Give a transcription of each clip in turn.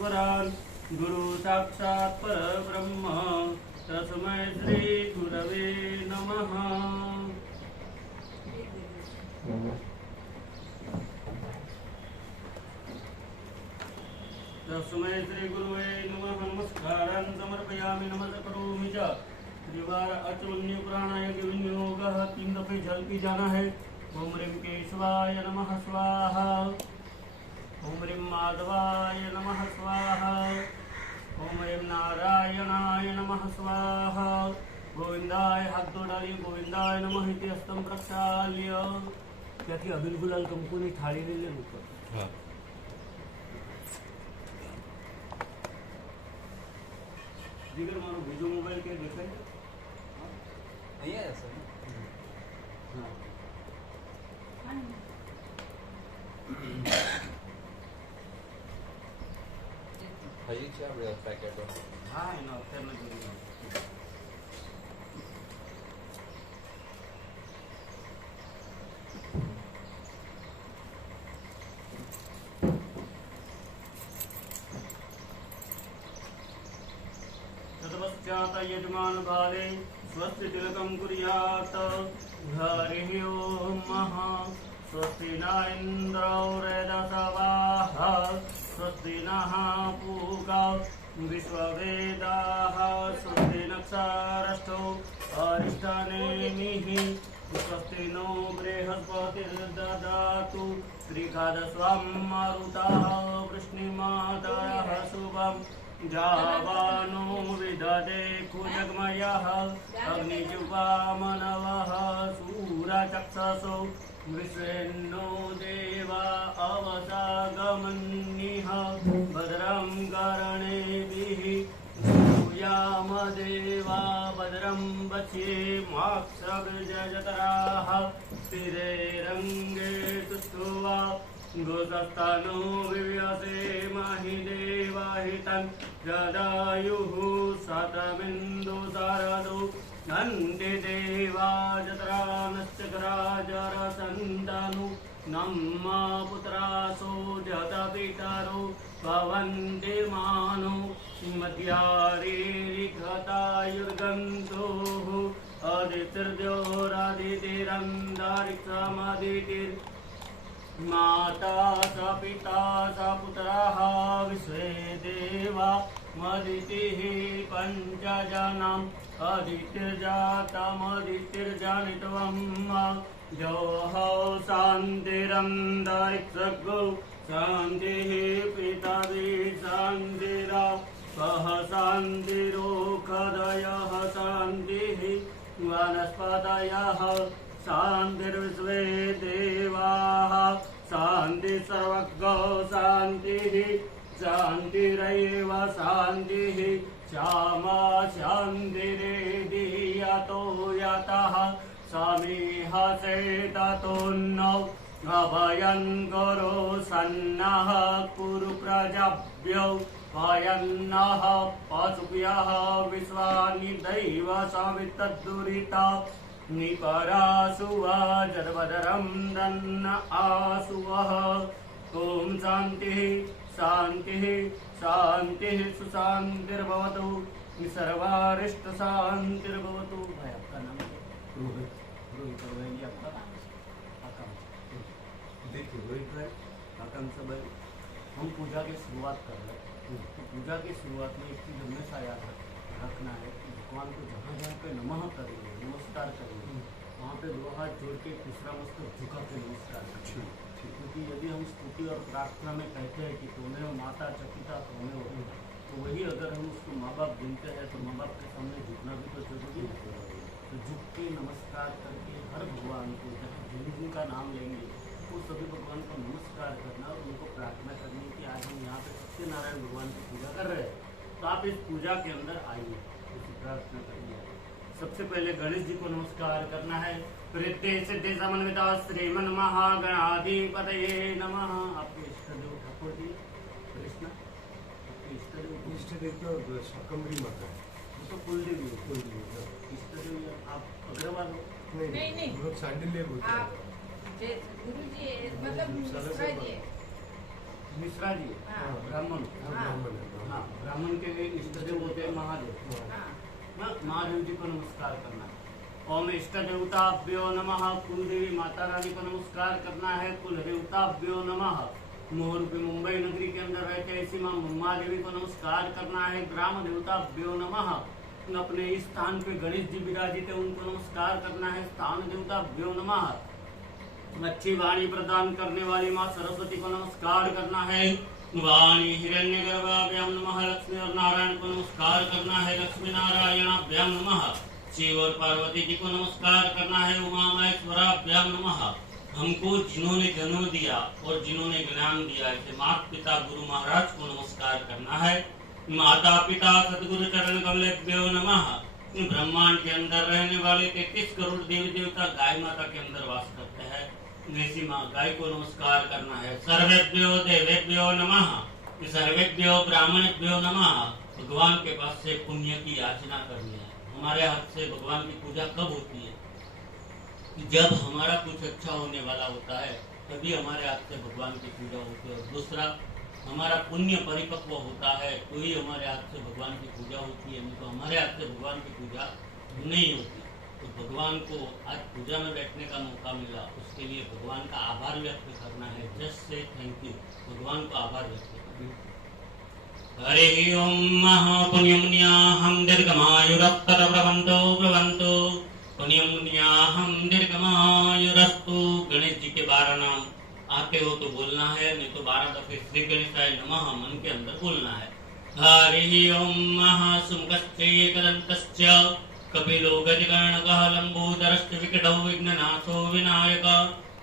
ईश्वरान् गुरु साक्षात् परब्रह्म तस्मै श्री गुरवे नमः। तस्मै श्री गुरुवे नमः। नमस्कारान् समर्पयामि नमः करोमि च। त्रिवार अचुन्य प्राणाय विनियोगः 3 दफे जल पी जाना है। ओम ह्रीं केशवाय नमः स्वाहा। ओम ह्रीं माधवाय नमः स्वाहा। ओम ह्रीं नारायणाय नमः स्वाहा। गोविंदाय हाथ तो डालिए। गोविंदाय नमः इति हस्तं प्रक्षाल्य। क्या थी अबिल गुलाल कंपनी थाली ले ले ऊपर। हाँ। जिगर मारो बीजो मोबाइल के देखें नहीं है ऐसा। हाँ Aí te abre o packet. हाँ ना फिर मैं दूँगा। तत्पश्चात् यजमान भाले स्वस्ति तिलकं कुर्यात्। हरिः ओम। स्वस्ति न इन्द्रो वेदसवाः। स्वस्ति नः पूषा विश्ववेदाः। स्वस्ति नक्षत्रस्थो अरिष्टनेमिः। स्वस्ति नो बृहस्पतिर्ददातु त्रिकादस्वां मरुतः वृष्णिमातरः शुभम्। जावानो विदधे कुजगमयः अग्निजुवामनवः सूरचक्षसो विश्वेन्नो देवा अवसागमन्निः। भद्रं कर्णेभिः शृणुयाम देवा भद्रं वच्येमाक्षभिर्जयजतराः। स्थिरैरङ्गे तुष्टुवा गोसस्तानो विव्यसे महि देवाहितं जदायुः शतमिन्दु शारदो नन्ति देवा जतरा नश्चराजरसन्तानु नम्म पुत्रासो जतपितरो भवन्ति मानो मध्यारीरिघतायुर्गन्धोः अदितिर्द्योरादितिरन्दारिक्षमदितिर् माता स पिता स पुत्रः विश्वे देवा मदितिः पञ्चजनम् अदितिर्जातमदितिर्जनित्वम् जोः शान्तिरन्तरिक्षगो शान्तिः पृथिवी शान्तिरापः शान्तिरोषधयः शान्तिः वनस्पतयः शान्तिर्विश्वे देवाः शान्ति सर्वगो शान्तिः शान्तिरेव शान्तिः श्यामा शान्तिरेधि यतो यतः समीह सेततोन्नौ अभयं करो सन्नः कुरु प्रजाभ्यो भयन्नः पशुभ्यः विश्वानि दैव सवितद्दुरिता निपरासुवा जर्वदरं दन्न आसुवः। ॐ शान्तिः शान्तिः शान्तिः सुशान्तिर्भवतु सर्वारिष्ट शान्तिर्भवतु। भाई आपका नाम रोहित। रोहित और भाई आपका आकांक्षा। देखिए रोहित भाई आकांक्षा भाई हम पूजा की शुरुआत कर रहे हैं। तो पूजा की शुरुआत में एक चीज़ हमेशा याद रखना है कि भगवान को जहाँ जहाँ पे नमः करेंगे नमस्कार करेंगे वहाँ पे 2 हाथ जोड़ के तीसरा मस्तक झुका के नमस्कार करें। क्योंकि यदि हम स्तुति और प्रार्थना में कहते हैं कि तुम्हें माता चकिता तुम्हें हो, तो वही अगर हम उसको माँ बाप गिनते हैं तो माँ बाप के सामने झुकना भी तो जरूरी है। तो झुक के नमस्कार करके हर भगवान को जहाँ जिनका नाम लेंगे वो सभी भगवान को नमस्कार करना और उनको प्रार्थना करनी कि आज हम यहाँ पे सत्यनारायण भगवान की पूजा कर रहे हैं तो आप इस पूजा के अंदर आइए, उसकी प्रार्थना करिए। सबसे पहले गणेश जी को नमस्कार करना है। प्रीति सिद्धि समन्विता श्रीमन महागणाधिपतये नमः। आपके इष्ट देव ठाकुर जी कृष्ण, आपके इष्ट देव तो शाकंभरी माता है, वो तो कुलदेवी है। इष्ट देव आप अग्रवाल हो? नहीं हम लोग शांडिल्य बोलते हैं। गुरु जी मतलब मिश्रा जी मिश्रा जी हाँ। ब्राह्मण। हाँ, ब्राह्मण के इष्ट देव होते हैं महादेव। हाँ, महादेव जी को नमस्कार करना है। ओम इष्ट देवताभ्यो नमः। कुल देवी माता रानी को नमस्कार करना है। कुल देवताभ्यो नमः। मोहर मुंबई नगरी के अंदर रहते ऐसी माँ मुम्मा देवी को नमस्कार करना है। ग्राम देवताभ्यो नमः। अपने इस स्थान पे गणेश जी विराजित है, उनको नमस्कार करना है। स्थान देवताभ्यो नमः। अच्छी वाणी प्रदान करने वाली माँ सरस्वती को नमस्कार करना है। वाणी हिरण्यगर्भाभ्याम नमः। लक्ष्मी और नारायण को नमस्कार करना है। लक्ष्मी नारायणाभ्याम नमः। शिव और पार्वती जी को नमस्कार करना है। उमा महेश्वराभ्याम नमः। हमको जिन्होंने जन्म दिया और जिन्होंने ज्ञान दिया ऐसे माता पिता गुरु महाराज को नमस्कार करना है। माता पिता सदगुरु चरण कमलेभ्यो नमः। ब्रह्मांड के अंदर रहने वाले 33 करोड़ देवी देवता गाय माता के अंदर वास करते हैं। ऐसी माँ गाय को नमस्कार करना है। सर्वेभ्यो देवेभ्यो नमः। सर्वेभ्यो ब्राह्मणेभ्यो नमः। भगवान के पास से पुण्य की याचना करनी है। हमारे हाथ से भगवान की पूजा कब होती है? जब हमारा कुछ अच्छा होने वाला होता है तभी हमारे हाथ से भगवान की पूजा होती है। और दूसरा, हमारा पुण्य परिपक्व होता है तो ही हमारे हाथ से भगवान की पूजा होती है, नहीं तो हमारे हाथ से भगवान की पूजा नहीं होती। तो भगवान को आज पूजा में बैठने का मौका मिला, उसके लिए भगवान का आभार व्यक्त करना है। जस्ट से थैंक यू, भगवान को आभार व्यक्त करना। हरि ओम पुण्यमुन्याहं दीर्घमायुरस्तर प्रवंतो पुण्यमुन्याहं दीर्घमायुरस्तु। गणेश जी के 12 नाम आते हो तो बोलना है, नहीं तो 12 दफे श्री गणेशाय नमः मन के अंदर बोलना है। हरि ओम सुमुखश्चैकदन्तश्च कपिलो गजगर्णकः लंबोदरश्च विकटौ विघ्ननाथो विनायक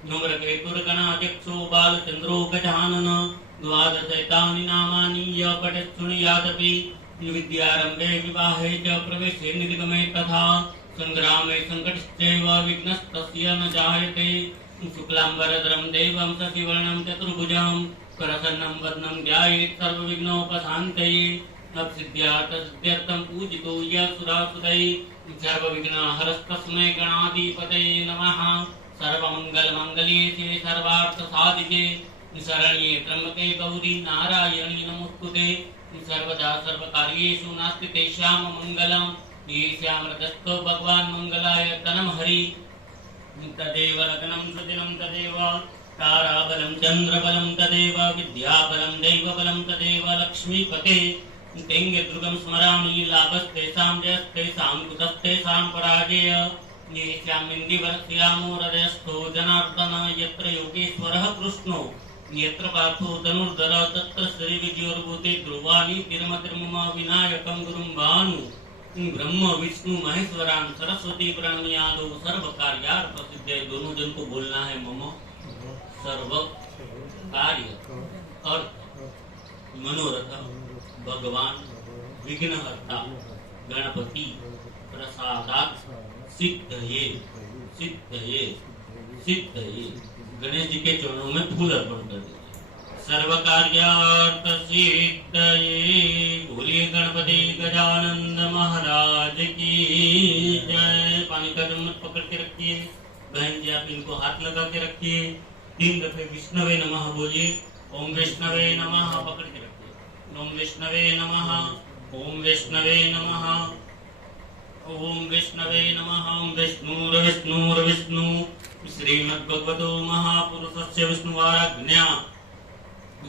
धूम्रकेतुर्गणाध्यक्षो बालचन्द्रो गजानन। द्वादशैतानि नामानि य पठेत् शृणुयादपि। विद्यारम्भे विवाहे च प्रवेशे निर्गमे तथा संग्रामे संकटश्चैव विघ्नस्तस्य न जायते। शुक्लाम्बरधरं देवं शशिवर्णं चतुर्भुजं प्रसन्नं वदनं ध्यायेत् सर्वविघ्नोपशान्तये। सिद्ध्यर्थं पूजितो यः सर्वविघ्नहरस्तस्मै गणाधिपतये नमः। सर्वमङ्गलमाङ्गल्ये शिवे सर्वार्थसाधिके शरण्ये त्र्यम्बके गौरी नारायणी नमोस्तुते। सर्वदा सर्वकार्येषु नास्ति तेषां मङ्गलम्। येषां हृदस्थो भगवान् मङ्गलाय तनं हरि। तदेव लग्नं सुदिनं तदेव ताराबलं चन्द्रबलं तदेव विद्याबलं दैवबलं तदेव लक्ष्मीपते। तेङ्गे दुर्गं स्मरामि लाभस्तेषां जयस्तेषां कुतस्तेषां पराजय। येषां इन्दिवरस्यामो हृदयस्थो जनार्दन। यत्र योगेश्वरः कृष्णो यत्र पार्थो धनुर्धर तत्र श्रीविजयोर्भूते ध्रुवाणि तिरुमतिर्मम विनायकं गुरुं भानु। ब्रह्म विष्णु महेश्वरान सरस्वती प्रणम्यादो सर्व कार्यार्थ सिद्धे। दोनों जन को बोलना है मम सर्व कार्य अर्थ मनोरथ भगवान विघ्नहर्ता गणपति प्रसादात् सिद्धये सिद्धये सिद्धये। गणेश जी के चरणों में फूल अर्पण कर दीजिए। सर्व कार्यार्थ सिद्धये। बोलिए गणपति गजानंद महाराज की जय। पानी का चम्मच पकड़ के रखिए। बहन जी आप इनको हाथ लगा के रखिए। 3 दफे विष्णवे नमः बोलिए। ओम विष्णवे नमः पकड़ के रखिए। ओम विष्णवे नमः। ओम विष्णवे नमः। ओम विष्णवे नमः। ओम विष्णुर्विष्णुर्विष्णु। श्रीमद्भगवतो महापुरुषस्य विष्णुवाराज्ञया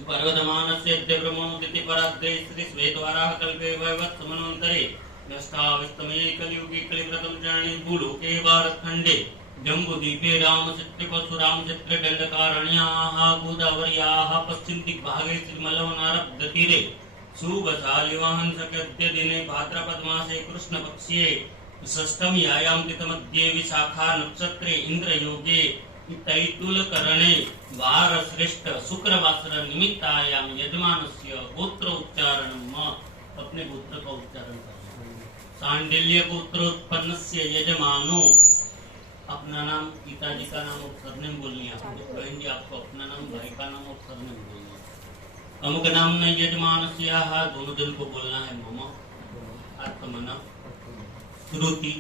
पर्वतमानस्य ब्रह्मोदिति पराग्रे श्री श्वेतवाराह कल्पे वैवत्समन्वन्तरे व्यस्ताविस्तमे कलियुगे कलिव्रतं चरणे भूलोके भारतखण्डे जम्बूद्वीपे रामचित्रे परशुरामचित्रे दण्डकारण्याः गोदावर्याः पश्चिम दिग्भागे श्रीमलवनारब्धतीरे शुभशालिवाहन सकद्य दिने भाद्रपद मासे कृष्णपक्षे षष्ठम्यायां तिथमध्ये विशाखा नक्षत्रे इंद्रयोगे तैतुलकरणे वारश्रेष्ठ शुक्रवासर निमित्तायां यजमानस्य गोत्रोच्चारणम्। अपने गोत्र का उच्चारण करना। सांडिल्य गोत्रोत्पन्नस्य यजमानो। अपना नाम, पिताजी का नाम और सरनेम बोलनी है आपको। बहन जी आपको अपना नाम, भाई का नाम और सरनेम बोलना है। अमुक नाम न यजमानस्य, दोनों जन को बोलना है मम। आत्मना श्रुति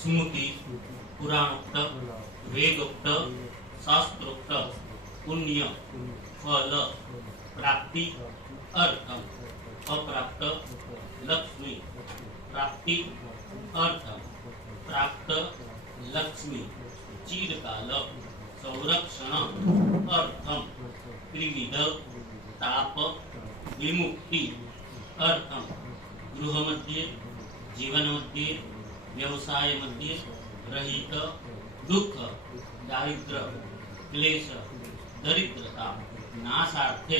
स्मृति पुराणोक्त वेदोक्त शास्त्रोक्त पुण्य फल प्राप्ति अर्थम अप्राप्त लक्ष्मी प्राप्ति अर्थम प्राप्त लक्ष्मी चिरकाल संरक्षण अर्थम त्रिविध ताप विमुक्ति अर्थम गृह मध्ये जीवन मध्ये व्यवसाय मध्ये रहित दुख दारिद्र क्लेश दरिद्रता नाशार्थे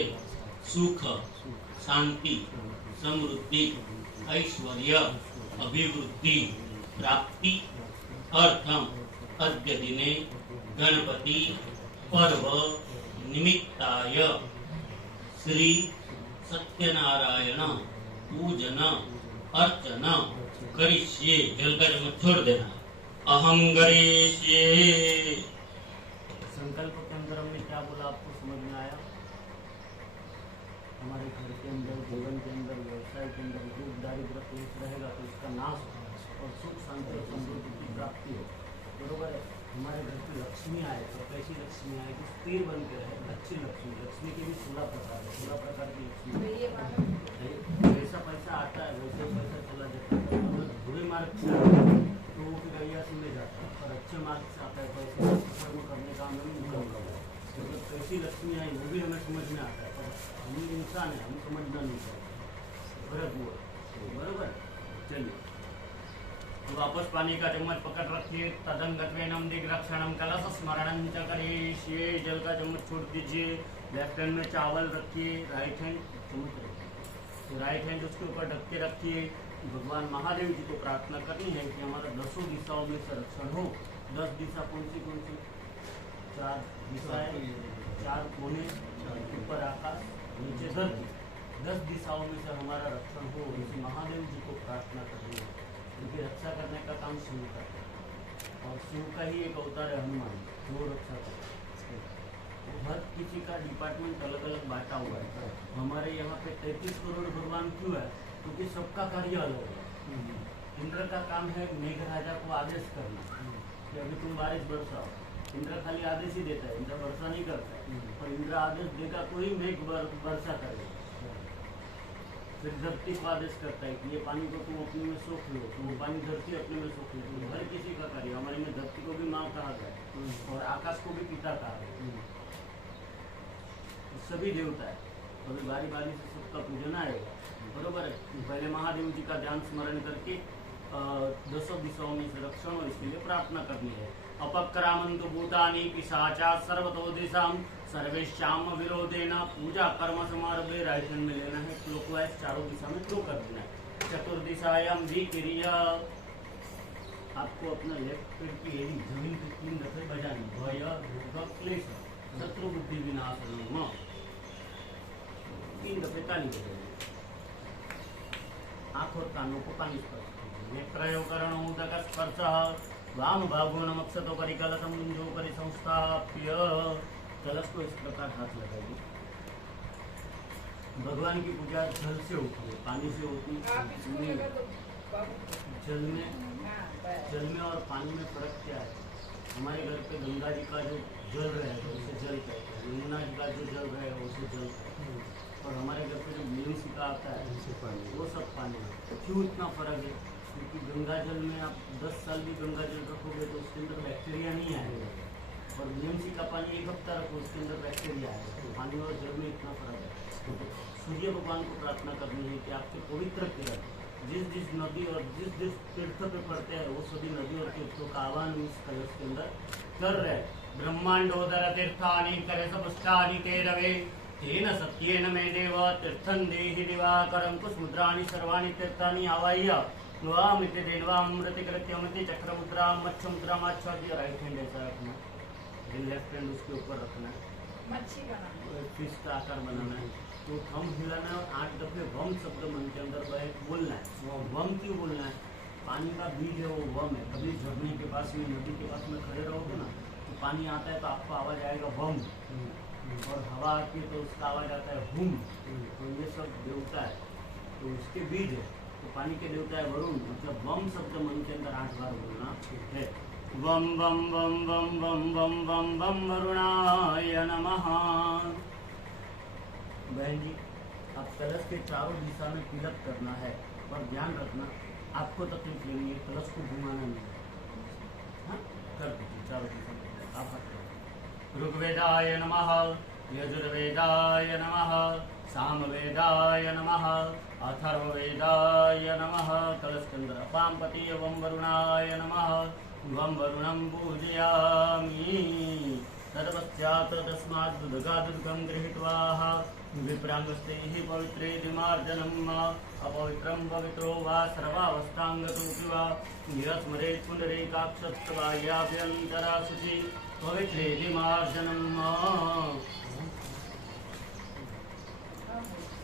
सुख शांति समृद्धि ऐश्वर्य अभिवृद्धि प्राप्ति अर्थम अद्य दिने गणपति पर्व निमित्ताय श्री सत्यनारायण पूजन अर्चन करिष्ये। जल का चम्मच छोड़ देना। अहम गणेश्ये। संकल्प के अंदर हमने क्या बोला आपको समझ में आया? हमारे घर के अंदर जीवन के अंदर व्यवसाय के अंदर दुख दारिद्र क्लेश रहेगा तो इसका नाश और सुख शांति और समृद्धि की प्राप्ति हो। बरोबर है। हमारे घर पे लक्ष्मी आए तो कैसी लक्ष्मी आए कि स्थिर बन के रहे, अच्छी लक्ष्मी। लक्ष्मी के भी 16 प्रकार है, 16 प्रकार की लक्ष्मी। जैसा पैसा आता है वैसे पैसा चला जाता है। अगर बुरे मार्ग से आता है तो वो फिर अय्यासी में जाता है, और अच्छे मार्ग से आता है पैसे कर्म करने का हमें निकल रहा है। तो कैसी लक्ष्मी आई वो भी हमें समझ में आता है, पर हम इंसान है, हम समझना नहीं चाहते। फर्क हुआ बरोबर। चलिए तो वापस पानी का चम्मच पकड़ रखिए। तदंगत्वेनम दिग्रक्षणम कलश स्मरणं च करिष्ये। जल का चम्मच छोड़ दीजिए। लेफ्ट हैंड में चावल रखिए, राइट हैंड चम्मच रखिए। तो राइट हैंड उसके ऊपर ढक के रखिए। भगवान महादेव जी को प्रार्थना करनी है कि हमारा 10 दिशाओं में संरक्षण हो। 10 दिशा कौन सी? 4 दिशाएं, 4 कोने, ऊपर आकाश नीचे धरती। 10 दिशाओं में से हमारा रक्षण हो, इसे महादेव जी को प्रार्थना करनी है। क्योंकि रक्षा करने का काम शिव का है, और शिव का ही एक अवतार है हनुमान, जो रक्षा करता है। हर किसी का डिपार्टमेंट अलग अलग बांटा हुआ है। हमारे यहाँ पे 33 करोड़ भगवान क्यों है? क्योंकि सबका कार्य अलग है। इंद्र का काम है मेघ राजा को आदेश करना कि अभी तुम बारिश बरसाओ। इंद्र खाली आदेश ही देता है, इंद्र वर्षा नहीं करता है। पर इंद्र आदेश देगा तो ही मेघ वर्षा करेगा। फिर धरती को आदेश करता है कि ये पानी को तुम अपने में सोख लो, तो वो पानी धरती अपने में सोख लो। तो हर किसी का कार्य, हमारे में धरती को भी माँ कहा गया और आकाश को भी पिता कहा गया। सभी देवता है, अभी बारी बारी से सबका पूजन आएगा। बरोबर है। पहले महादेव जी का ध्यान स्मरण करके 10 दिशाओं में से रक्षण हो, इसके लिए प्रार्थना करनी है। अपक्रामन्तु भूतानि पिशाचा सर्वतो दिशाम सर्वेश्याम विरोधेन। पूजा कर्म समारंभे राइट हैंड में लेना है, क्लॉकवाइज चारों दिशा में थ्रो कर देना है। चतुर्दिशायाम विक्रिया। आपको अपना लेफ्ट पैर की एड़ी जमीन पे 3 दफे बजानी। भय रोग क्लेश शत्रु बुद्धि विनाशनम। 3 दफे ताली बजानी। आँख और कानों को पानी स्पर्श। नेत्रयोकरण उदक स्पर्श। वाम भागो नमक्षतो परिकलशम जो परि संस्थाप्य। कलश को इस प्रकार हाथ लगाइए। भगवान की पूजा जल से होती है, पानी से होती है। जल में और पानी में फर्क क्या है? हमारे घर पे गंगा जी का जो जल रहे उसे जल कहते हैं, यमुना जी का जो जल रहे उसे जल कहते हैं, और हमारे घर पे जो म्यूनिसिपल का आता है वो सब पानी है। क्यों इतना फर्क है? क्योंकि गंगा जल में आप 10 साल भी गंगा जल रखोगे तो उसके अंदर बैक्टीरिया नहीं आएगा, और नीमसी का पानी 1 हफ्ता रखो उसके अंदर बैक्टीरिया आएगा। तो पानी और जल में इतना फर्क है। तो सूर्य भगवान को प्रार्थना करनी है कि आपके पवित्र किरण जिस नदी और जिस तीर्थ पे पड़ते हैं वो सभी नदी और तीर्थों का आह्वान इस कलश के अंदर कर रहे हैं। ब्रह्मांडोदर तीर्थानि करे सबष्टानि ते रवे तेन सत्येन मे देव तीर्थं देहि दिवाकरं कुसमुद्राणि सर्वाणि तीर्थानि आवाह्य वामिति देवामृति कृत्यमति चक्रमुद्रा मच्छमुद्रा माच्छादि। राइट हैंड ऐसा रखना, लेफ्ट हैंड उसके ऊपर रखना है, मच्छी बनाना, फिश का आकार बनाना है। तो थम हिलाना है और 8 दफे वम शब्द मन के अंदर बोलना है। वम क्यों बोलना है? पानी का बीज है वो वम है। कभी झरने के पास में नदी के पास में खड़े रहोगे ना तो पानी आता है तो आपको आवाज आएगा वम, और हवा आती है तो उसका आवाज आता है हुम। तो ये सब देवता है, तो उसके बीज है। तो पानी के देवता है वरुण, मतलब वम शब्द मन के अंदर 8 बार बोलना है। वम वम वम वम वम वम वम वम वरुणाय नमः। बहन जी, अब कलश के चारों दिशा में तिलक करना है, पर ध्यान रखना आपको तकलीफ लेनी है, कलश को घुमाना नहीं है। हाँ, कर दीजिए चारों दिशा में। आप हट जाओ। ऋग्वेदाय नमः, यजुर्वेदाय नमः, सामवेदाय नमः, अथर्ववेदाय नमः। कलश के अंदर अपामपति एवं वरुणाय नमः, वं वरुणं पूजयामि। तत्पश्चात् तस्मात् दुर्गादुर्गं गृहीत्वा विप्राङ्गस्तैः पवित्रेदिमार्जनम् अपवित्रं पवित्रो वा सर्वावस्थाङ्गतोऽपि वा निरस्मरेत् पुनरेकाक्षत्वायाभ्यन्तरा शुचि पवित्रेदिमार्जनम्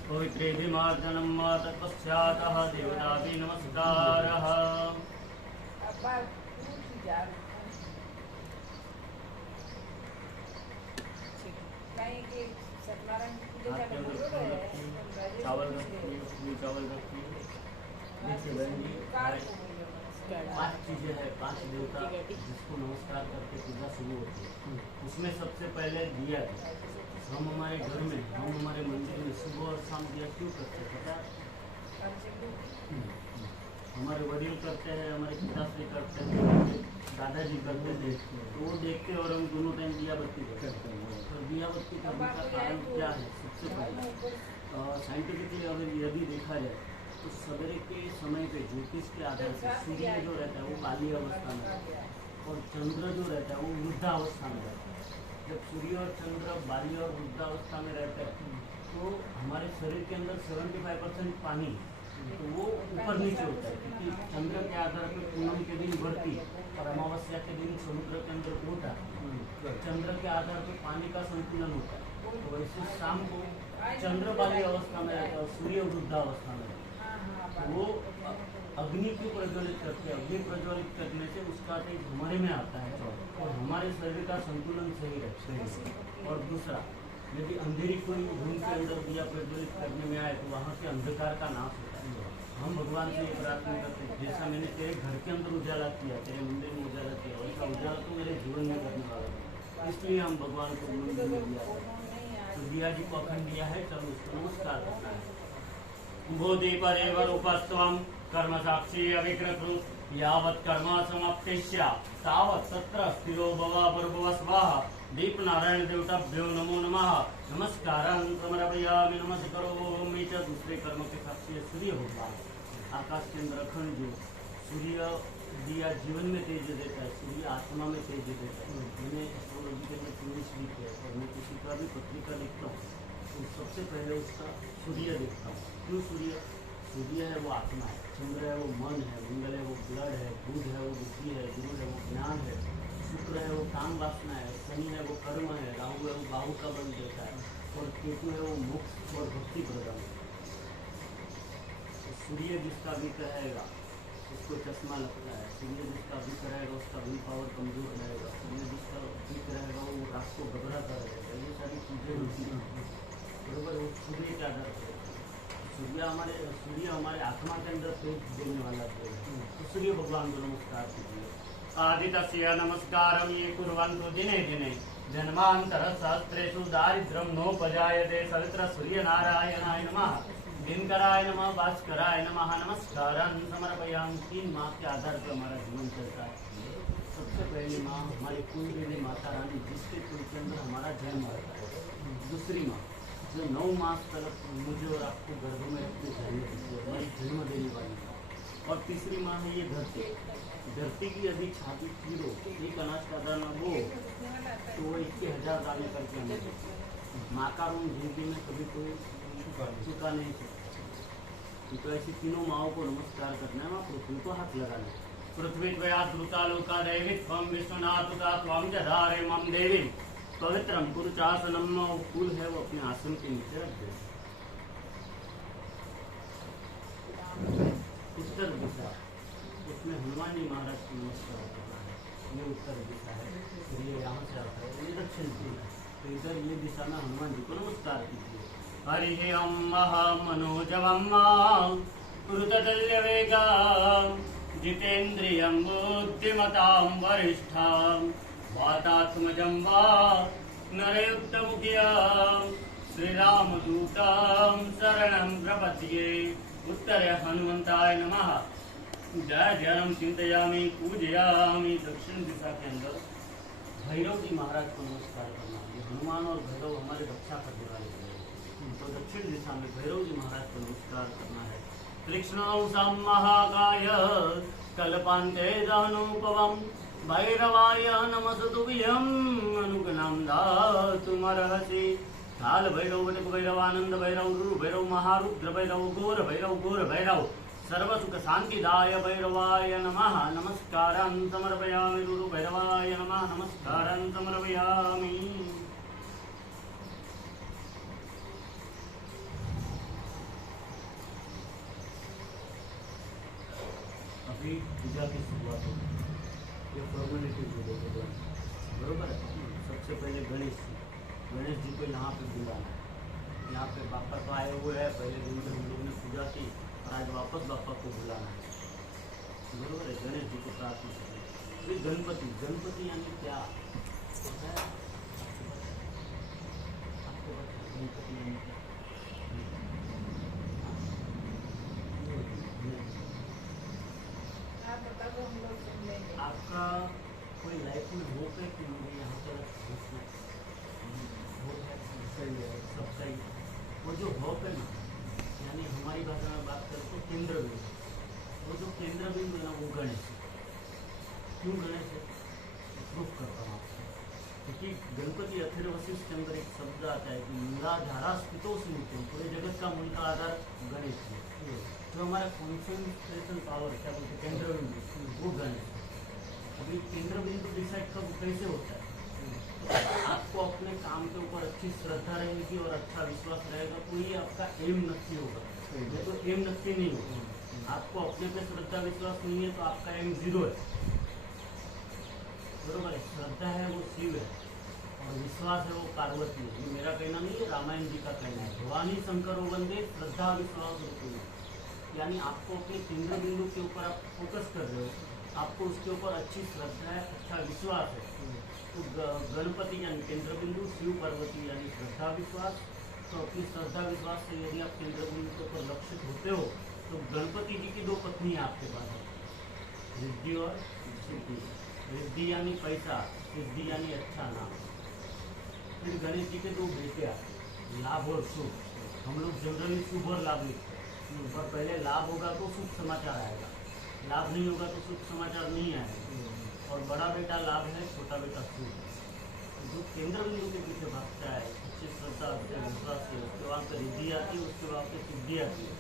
पवित्रेदिमार्जनम्। तत्पश्चात् देवताभि नमस्कारः। चावल रखिए, चावल रखिए। देखिए बहन जी, 5 चीजें हैं, 5 देवता जिसको नमस्कार करके पूजा शुरू होती है। उसमें सबसे पहले दिया। हम हमारे घर में, हम हमारे मंदिर में सुबह और शाम दिया क्यों करते हैं पता है? हमारे वडील करते हैं, हमारे पिताश्री करते हैं, दादाजी करते थे, तो वो देखते और हम दोनों टाइम दिया बत्ती करते हैं। तो दिया बत्ती करने का कारण क्या है? सबसे पहले साइंटिफिकली अगर यदि देखा जाए तो सवेरे के समय पे ज्योतिष के आधार से सूर्य जो रहता है वो बाली अवस्था में रहता है और चंद्र जो रहता है वो वृद्धावस्था में रहता है। जब सूर्य और चंद्र बाली और वृद्धावस्था में रहते हैं तो हमारे शरीर के अंदर 75% पानी, तो वो ऊपर नीचे होता है, क्योंकि चंद्र के आधार पर पूनम के दिन बढ़ती और अमावस्या के दिन समुद्र के अंदर होता है। चंद्र के आधार पर पानी का संतुलन होता है। तो वैसे शाम को चंद्र बाली अवस्था में रहता है और सूर्य वृद्धावस्था में रहता है। वो अग्नि को प्रज्वलित करते हैं, अग्नि प्रज्वलित करने से उसका तेज हमारे में आता है और हमारे शरीर का संतुलन सही रहता है। और दूसरा, यदि अंधेरी कोई रूम के अंदर दिया प्रज्वलित करने में आए तो वहाँ के अंधकार का नाश होता है। हम भगवान से प्रार्थना करते हैं, जैसा मैंने तेरे घर के अंदर उजाला किया, तेरे मंदिर में उजाला किया, वैसा उजाला तो मेरे जीवन में करने वाला है। इसलिए हम भगवान को मंदिर में दिया है। तो दिया जी को अखंड दिया है, चलो उसको नमस्कार करना है। बोधि परेवर उपस्त्वं कर्म साक्षी अविकृत यावत् कर्म समाप्तिश्य तावत् तत्र स्थिरो भव प्रभुव स्वाहा। दीप नारायण देवताभ्यो नमो नमः। नमस्कारं समर्पयामि नमस्कारोमि च। दूसरे कर्म के साक्षी सूर्य भगवान, आकाश के अंदर अखंड जो सूर्य दिया जीवन में तेज देता है, सूर्य आत्मा में तेज देता है। मैंने एस्ट्रोलॉजी के अंदर इंग्लिश लिखी है और मैं किसी का भी पत्रिका लिखता हूँ तो सबसे पहले उसका सूर्य देखता हूँ। क्यों सूर्य? सूर्य है वो आत्मा है, चंद्र है वो मन है, मंगल है वो ब्लड है, बुध है वो बुद्धि है, गुरु है वो ज्ञान है, शुक्र है वो काम वासना है, शनि है वो कर्म है, राहु है वो बाहु का बल देता है और केतु है वो मोक्ष और भक्ति प्रदान है। तो सूर्य जिसका भी रहेगा उसको चश्मा लगता है, सूर्य जिसका वीक रहेगा उसका विल पावर कमजोर रहेगा, सूर्य जिसका वीक रहेगा वो रात को घबराता रहेगा। ये सारी चीज़ें होती हैं बरोबर। वो सूर्य के आधार पर सूर्य हमारे आत्मा के अंदर तेज देने वाला है। तो सूर्य भगवान को नमस्कार कीजिए। आदित्य नमस्कारं ये कुर्वन्तु दिने दिने जन्मांतर सहस्रेषु दारिद्र्यं नोपजायते। सवित्र सूर्य नारायणाय नमः, दिनकराय नमः, भास्कराय नमः। नमस्कारं समर्पयामि। 3 माह के आधार पर हमारा जीवन चलता है। सबसे पहली माँ हमारी कुलदेवी माता रानी, जिसके कुल के अंदर हमारा जन्म होता है। दूसरी माँ जो 9 मास तक मुझे और आपको गर्भ में रखते हमारी जन्म देने वाली माँ। और तीसरी माँ है ये धरती। धरती की यदि छाती चीरो, एक अनाज का दाना वो तो वो 21,000 दाने करके हमें माँ का रूम जिंदगी में कभी कोई चुका नहीं सकता। तो ऐसी तीनों माओं को नमस्कार करना है। वहाँ पृथ्वी को हाथ लगाना है। पृथ्वी त्वया द्रुतालोका दैवी त्वं विश्वनाथुता त्वं च धारे मम देवी पवित्रम पुरुषासनम। फूल है वो अपने आसन के नीचे रख दे। उत्तर दिशा, उसमें हनुमान जी महाराज को नमस्कार करना है। ये उत्तर दिशा है, फिर ये यहाँ से आता है, ये दक्षिण दिशा है। तो इधर ये दिशा में हनुमान जी को नमस्कार कीजिए। हरि ओम मनोजवम पुरुतल्य वेगा जितेन्द्रियं बुद्धिमतां वरिष्ठां वातात्मजं वा नरयुक्तमुखिया श्रीरामदूतं शरणं प्रपद्ये। उत्तरे हनुमंताय नमः। जय ध्यान चिंतयामि पूजयामि। दक्षिण दिशा के अंदर भैरव जी महाराज को नमस्कार करना। ये हनुमान और भैरव हमारे रक्षा करने वाले हैं, तो दक्षिण दिशा में भैरव जी महाराज को नमस्कार करना है। कृष्णौ महाकाय कल्पान्ते दानोपवम् भैरवाय नमस्तुभ्यम् अनुग्रहं दातुमर्हसि। काल भैरव वटक भैरव आनंद भैरव गुरु भैरव महारुद्र भैरव घोर भैरव सर्वसुख शांतिदाय भैरवाय नमः। नमस्कारं समर्पयामि गुरु भैरवाय नमः। नमस्कारं समर्पयामि। अभी पूजा की शुरुआत होगी। ये फॉर्मेलिटी बरोबर है। सबसे पहले गणेश जी को यहाँ पे बुलाना है। यहाँ पे बापा तो आए हुए हैं, पहले दिन में हम लोग ने पूजा की और आज वापस बापा को बुलाना है, बरोबर है। गणेश जी को प्रार्थना करें। फिर गणपति यानी क्या होता है आपको पता है? गणपति यानी क्या? आपका कोई लाइफ में होप है कि मुझे यहाँ पर घुसना सही है, सब सही है। वो जो होप है ना, यानी हमारी भाषा में बात करें तो केंद्र बिंदु, वो जो केंद्र बिंदु है ना वो गणेश है। क्यों गणेश है? प्रूफ करता हूँ आपको। क्योंकि गणपति अथर्वशीष के अंदर एक शब्द आता है कि मूलाधारा स्थितों से नित्य, पूरे जगत का मूल का आधार गणेश है। जो हमारा कॉन्सेंट्रेशन पावर क्या बोलते हैं, केंद्र बिंदु, वो गणेश है। अभी केंद्र बिंदु डिसाइड कब कैसे होता है? तो आपको अपने काम के ऊपर अच्छी श्रद्धा रहेगी और अच्छा विश्वास रहेगा तो ये आपका एम नक्की होगा। ये तो एम नक्की नहीं होगा। आपको अपने पे श्रद्धा विश्वास नहीं है तो आपका एम 0 है, बरोबर है। श्रद्धा है वो शिव है और विश्वास है वो पार्वती है। ये मेरा कहना नहीं है, रामायण जी का कहना है। भवानी शंकर वंदे श्रद्धा विश्वास होती है। यानी आपको अपने केंद्र बिंदु के ऊपर आप फोकस कर रहे हो, आपको उसके ऊपर अच्छी श्रद्धा है, अच्छा विश्वास है। तो गणपति यानी केंद्र बिंदु, शिव पार्वती यानी श्रद्धा विश्वास। तो अपनी श्रद्धा विश्वास से यदि आप केंद्र बिंदु के ऊपर लक्षित होते हो तो गणपति जी की 2 पत्नी आपके पास है, रिद्धि और सिद्धि। रिद्धि यानी पैसा, सिद्धि यानी अच्छा नाम। फिर गणेश जी के 2 बेटे आते हैं, लाभ और शुभ। हम लोग जनरली शुभ और लाभ लिखते हैं, पर पहले लाभ होगा तो शुभ समाचार आएगा, लाभ नहीं होगा तो शुभ समाचार नहीं आएगा। और बड़ा बेटा लाभ है, छोटा बेटा शुभ। जो केंद्र बिंदु के पीछे भागता है, अच्छी श्रद्धा, अच्छे विश्वास से, उसके बाद पे रिद्धि आती है, उसके बाद पे सिद्धि आती है,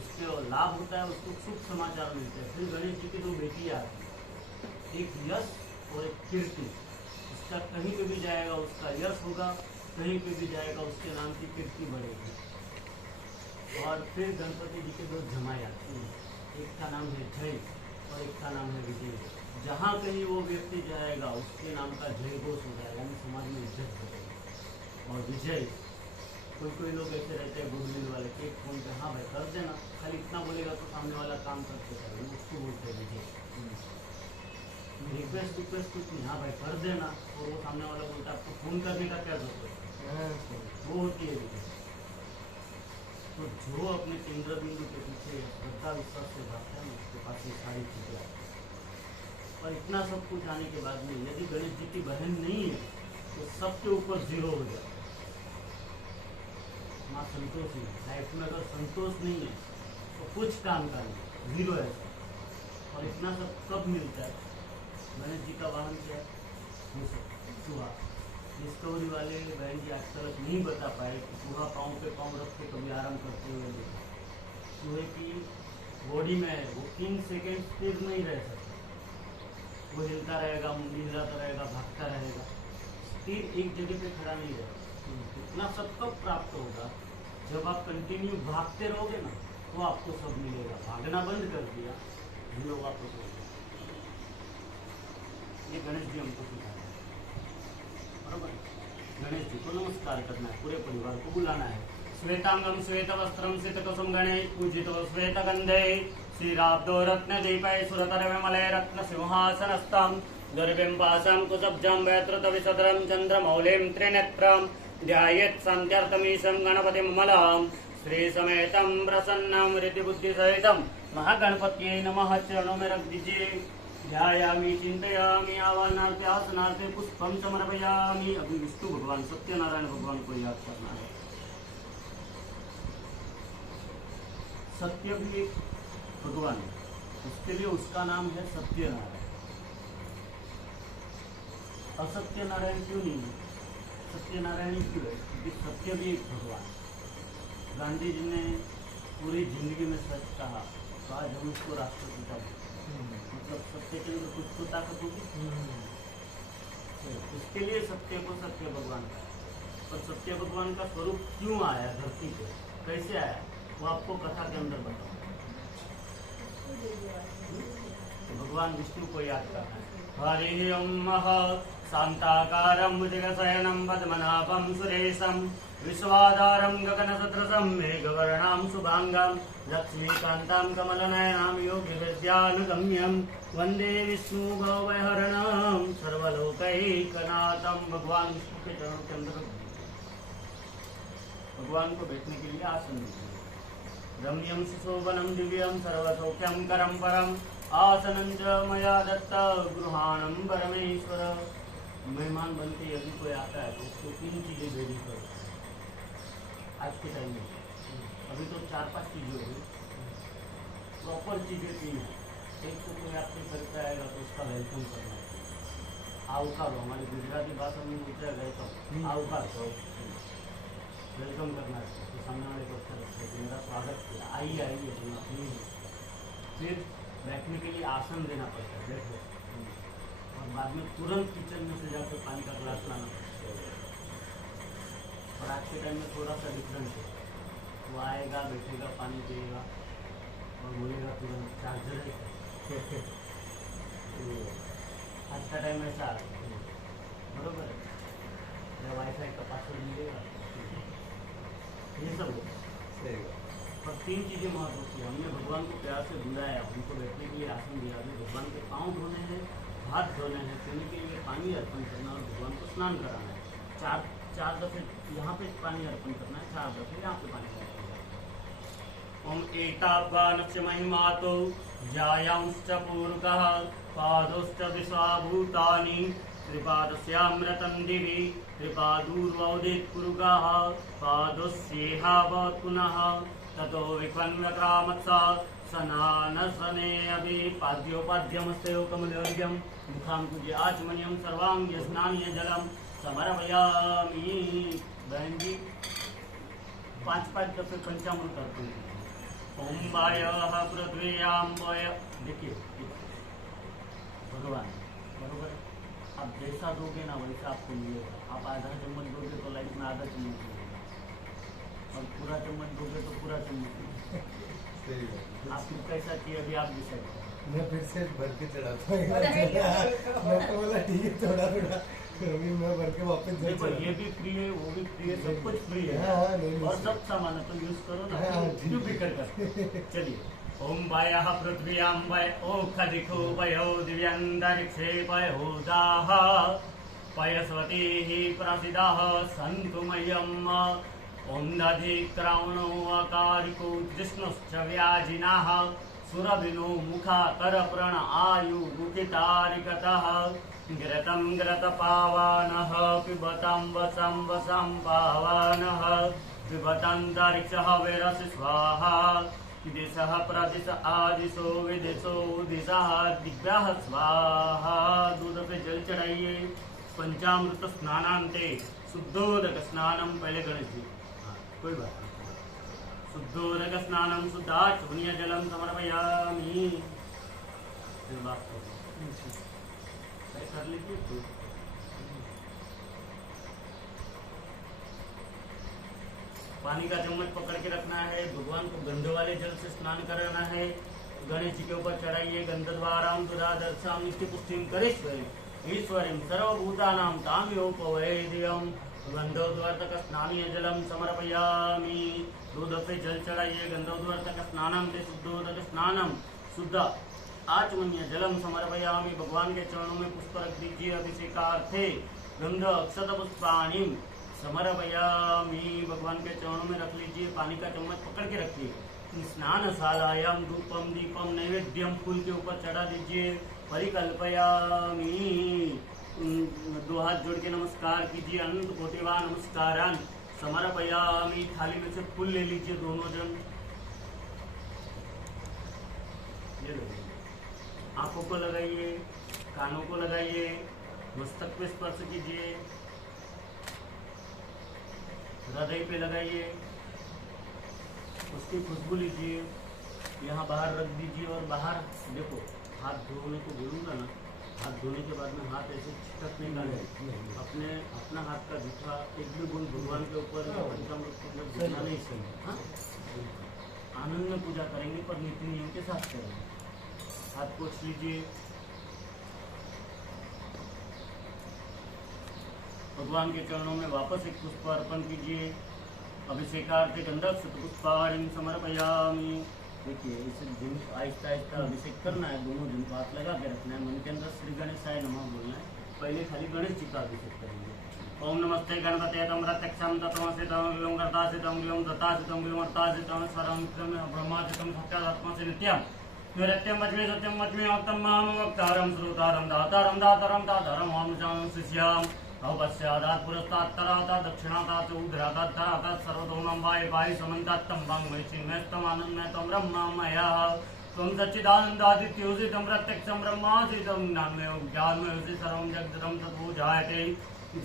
उसके लाभ होता है, उसको शुभ समाचार मिलते हैं। फिर गणेश जी की 2 बेटियाँ आती हैं, एक यश और एक कीर्ति। उसका कहीं पे भी जाएगा उसका यश होगा, कहीं पे भी जाएगा उसके नाम की कीर्ति बढ़ेगी। और फिर गणपति जी के 2 जमाई आती हैं, एक का नाम है जय और एक का नाम है विजय। जहाँ कहीं वो व्यक्ति जाएगा उसके नाम का जय घोष हो जाएगा, यानी समाज में इज्जत बढ़ेगी। और विजय, कोई लोग ऐसे रहते हैं गुडविल वाले, केक फोन पे हाँ भाई कर देना, खाली इतना बोलेगा तो सामने वाला काम करते करेगा, उसको बोलते हैं विजय। रिक्वेस्ट कुछ नहीं, हाँ भाई कर देना, और वो सामने वाला बोलता है आपको फोन करने का क्या जरूरत है, वो होती है विजय। तो जो अपने केंद्र बिंदु के पीछे श्रद्धा विश्वास से भागता है उसके पास ये सारी चीजें आती हैं। और इतना सब कुछ आने के बाद में यदि गणेश जी की बहन नहीं है तो सबके ऊपर 0 हो जाता है। माँ संतोषी, लाइफ में अगर संतोष नहीं है तो कुछ काम का नहीं, 0 है। और इतना सब कब मिलता है? गणेश जी का वाहन क्या है? चूहा। डिस्कवरी वाले बहन जी आज तक नहीं बता पाए कि चूहा पाँव पे पाँव रख के कभी आराम करते हुए देखा। चूहे की बॉडी में है, वो 3 सेकेंड स्थिर नहीं रह सकता, वो हिलता रहेगा, मुंडी हिलाता रहेगा, भागता रहेगा, स्थिर एक जगह पे खड़ा नहीं रहेगा। इतना सब कब प्राप्त होगा? जब आप कंटिन्यू भागते रहोगे ना तो आपको सब मिलेगा। भागना बंद कर दिया, झूलो वापस हो गया। ये गणेश जी हमको सिखाया है, बरोबर। गणेश जी को नमस्कार करना है, पूरे परिवार को बुलाना है। श्वेतांगम श्वेत वस्त्रम सितकुसुम गणेश पूजित श्वेत गंधे श्रीराब्दो रत्न दीपै सुरतरविमले रत्न सिंहासनस्थं दुर्बिम्बासं कुसब्जं वैत्रत विसदरं चंद्रमौलिं त्रिनेत्रं ध्यायेत् शान्त्यर्थमीशं गणपतिं मलम् श्री समेतं प्रसन्नं ऋतिबुद्धिसहितं महागणपत्यै नमः। चरणों में रख दीजिए। ध्यायामि चिंतयामि आवाहनार्थे आसनार्थे पुष्पम समर्पयामि। अभी विष्णु भगवान सत्यनारायण भगवान को याद करना है। सत्य भी एक भगवान है, उसके लिए उसका नाम है सत्यनारायण। असत्य नारायण क्यों नहीं है? सत्यनारायण ही क्यों है? क्योंकि सत्य भी एक भगवान। गांधी जी ने पूरी जिंदगी में सच कहा तो आज हम उसको राष्ट्रपिता हैं। मतलब सत्य के अंदर कुछ तो ताकत होगी। इसके लिए सत्य को सत्य भगवान का। और सत्य भगवान का स्वरूप क्यों आया धरती पे, कैसे आया, वो आपको कथा के अंदर बताऊं। तो भगवान विष्णु को याद करना है। हरि ओम शांताकारं भुजगशयनं पद्मनाभं सुरेशं विश्वाधारं गगनसदृशं मेघवर्णां शुभांगं लक्ष्मीकान्तं कमलनयनां योगिविद्यानुगम्यं वन्दे विष्णुभवभयहरणं सर्वलोकैकनाथं। भगवान विष्णु के चरणों के अंदर भगवान को बैठने के लिए आसन दीजिए। रम्यं सुशोभनं दिव्यं सर्वसौख्यं करं परम् आसनं च मया दत्त गृहाणं परमेश्वर। मेहमान बन के यदि कोई आता है तो उसको 3 चीजें देनी पड़े आज के टाइम में। अभी तो 4-5 चीजें होगी, प्रॉपर चीजें 3 है। एक तो कोई आपके घर पे आएगा तो उसका वेलकम करना है। आवकार, हमारी गुजराती भाषा में बोलते हैं वेलकम, आवकार तो वेलकम करना है। तो सामने वाले को अच्छा लगता है कि मेरा स्वागत किया, आइए आइए। फिर बैठने के लिए आसन देना पड़ता है, बैठो। और बाद में तुरंत किचन में से जाकर पानी का ग्लास लाना पड़ता है। और आज के टाइम में थोड़ा सा डिफरेंस है। वो आएगा, बैठेगा, पानी पिएगा और बोलेगा तुरंत चार्जर है। आज का टाइम ऐसा है, बरोबर है। या वाईफाई का पासवर्ड मिलेगा, ये सब होगा। और 3 चीजें महत्व की। हमने भगवान को प्यार से बुलाया, उनको बैठने के लिए आसन दिया, अभी भगवान के पाँव धोने हैं, हाथ धोने हैं, पीने के लिए पानी अर्पण करना और भगवान को स्नान कराना है। 4 दफे यहाँ पे पानी अर्पण करना है, 4 दफे यहाँ पे पानी अर्पण करना है। ओम एतावानस्य महिमातो जायांश्च पूर्वकः पादोश्च विश्वाभूतानि त्रिपादस्यामृतं दिवि त्रिपादूर्वोदित पुरुषः पादोस्येहावत् पुनः ततो विक्वन्व्यक्रामत्स सनानसने अभि पाद्योपाद्यमस्ते कमलोर्घ्यं मुखां पूज्य आचमनीयं सर्वांग स्नानीय जलम समर्पयामि। बहन जी 5-5 दफे पंचामृत अर्पण कीजिए। ओम वायः पृथ्व्यां वय, देखिए भगवान बरोबर। आप जैसा दोगे ना वैसा आपको मिलेगा। आप आधा चम्मच दोगे तो लाइफ में आधा चम्मच मिलेगा, और पूरा चम्मच दोगे तो पूरा चम्मच मिलेगा। आपको कैसा चाहिए अभी आप डिसाइड करें। मैं फिर से भर के चढ़ाता हूँ। मैं तो बोला ठीक है, थोड़ा अभी मैं भर के वापस देखो, ये भी फ्री है, वो भी फ्री है, सब कुछ फ्री है। और सब सामान है, तो यूज करो ना, क्यों बिगड़ कर। चलिए ओम वायः पृथ्व्यां वय ओखदिखो वयो दिव्यन्तरिक्षे वयोदाः पयस्वतीः प्रसिदाः सन्तु मह्यम्। ओम दधिक्रावणो अकारिको जिष्णुश्च व्याजिनाः सुरभिनो मुखाकरप्रण आयु मुखितारिकतः घृतं घृतपावानः पिबतं वसं वसं पावानः पिबतन्तरिक्षः विरसि स्वाहा दिशः प्रदिश आदिशो विदिशो दिशः दिग्भ्यः स्वाहा। दूध पे जल चढ़ाइए। पंचामृत स्नानांते शुद्धोदक स्नानम। पहले गणेश जी कोई बात नहीं। शुद्धोदक स्नानम शुद्धाचमनीय जलम समर्पयामि। फिर बात कर लीजिए तो पानी का चम्मच पकड़ के रखना है। भगवान को गंध वाले जल से स्नान कराना है। गणेश जी के ऊपर चढ़ाइए। गंधद्वारां दुरादर्शां निष्टिपुष्टिं करेश्वरीं ईश्वरीं सर्वभूतानां ताम्योपवेद्यं गंधोद्वर्तक स्नानीय जलम समर्पयामि। दूध पे जल चढ़ाइए। गंधोद्वर्तक स्नानम ते शुद्धोदक स्नानम शुद्ध आचमनीय जलम समर्पयामि। भगवान के चरणों में पुष्प रख दीजिए। अभिषेकार्थे गंध अक्षत पुष्पाणि समर्पयामि। भगवान के चरणों में रख लीजिए, पानी का चम्मच पकड़ के रखिए। स्नानशालायाम धूपम दीपम नैवेद्यम फूल के ऊपर चढ़ा दीजिए। परिकल्पयामि, दो हाथ जोड़ के नमस्कार कीजिए। अनंत कोटिवा नमस्कारान समर्पयामि। थाली में से फूल ले लीजिए दोनों जन। ये लो। आंखों को लगाइए, कानों को लगाइए, मस्तक पे स्पर्श कीजिए, हृदय पे लगाइए, उसकी खुशबू लीजिए। यहाँ बाहर रख दीजिए और बाहर देखो, हाथ धोने को बोलूँगा ना, हाथ धोने के बाद में हाथ ऐसे छिटकने का नहीं, अपना हाथ का जूठा एक भी गुण भगवान के ऊपर गिरना नहीं चाहिए। हाँ, आनंद में पूजा करेंगे पर नीति नियम के साथ करेंगे। हाथ पोंछ लीजिए। भगवान के चरणों में वापस एक पुष्प अर्पण कीजिए। अभिषेकार्थे गंधक पुष्पाणि समर्पयामि। देखिए, इसे दिन आहिस्ता आहिस्ता अभिषेक करना है। दोनों दिन को हाथ लगा के रखना है। मन के अंदर श्री गणेशाय नमः बोलना है। पहले खाली गणेश जी का अभिषेक करेंगे। ओम नमस्ते गणपते तम प्रत्यक्षम तत्वमसि तम विलोम कर्तासि तम विलोम दत्तासि तम विलोम अर्तासि तम सर्वं ब्रह्मासि तम सत्यात्मासि नित्यं निरत्यं वच्मि सत्यं वच्मि औक्तं मां वक्तारं श्रोतारं दातारं दातारं दातारं मां जां शिष्याम् अवश्यादात् पुरस्तात्तरातात् दक्षिणातात् उदरातात् धरातात् सर्वतोमं वाय वाय समन्तात् तं वां वैचिन्मयस्तं आनन्दमयतं ब्रह्ममयः त्वं सच्चिदानन्दादित्योऽसि तं प्रत्यक्षं ब्रह्मासि तं ज्ञानमयं ज्ञानमयोऽसि सर्वं जगद्रं तद्भुजायते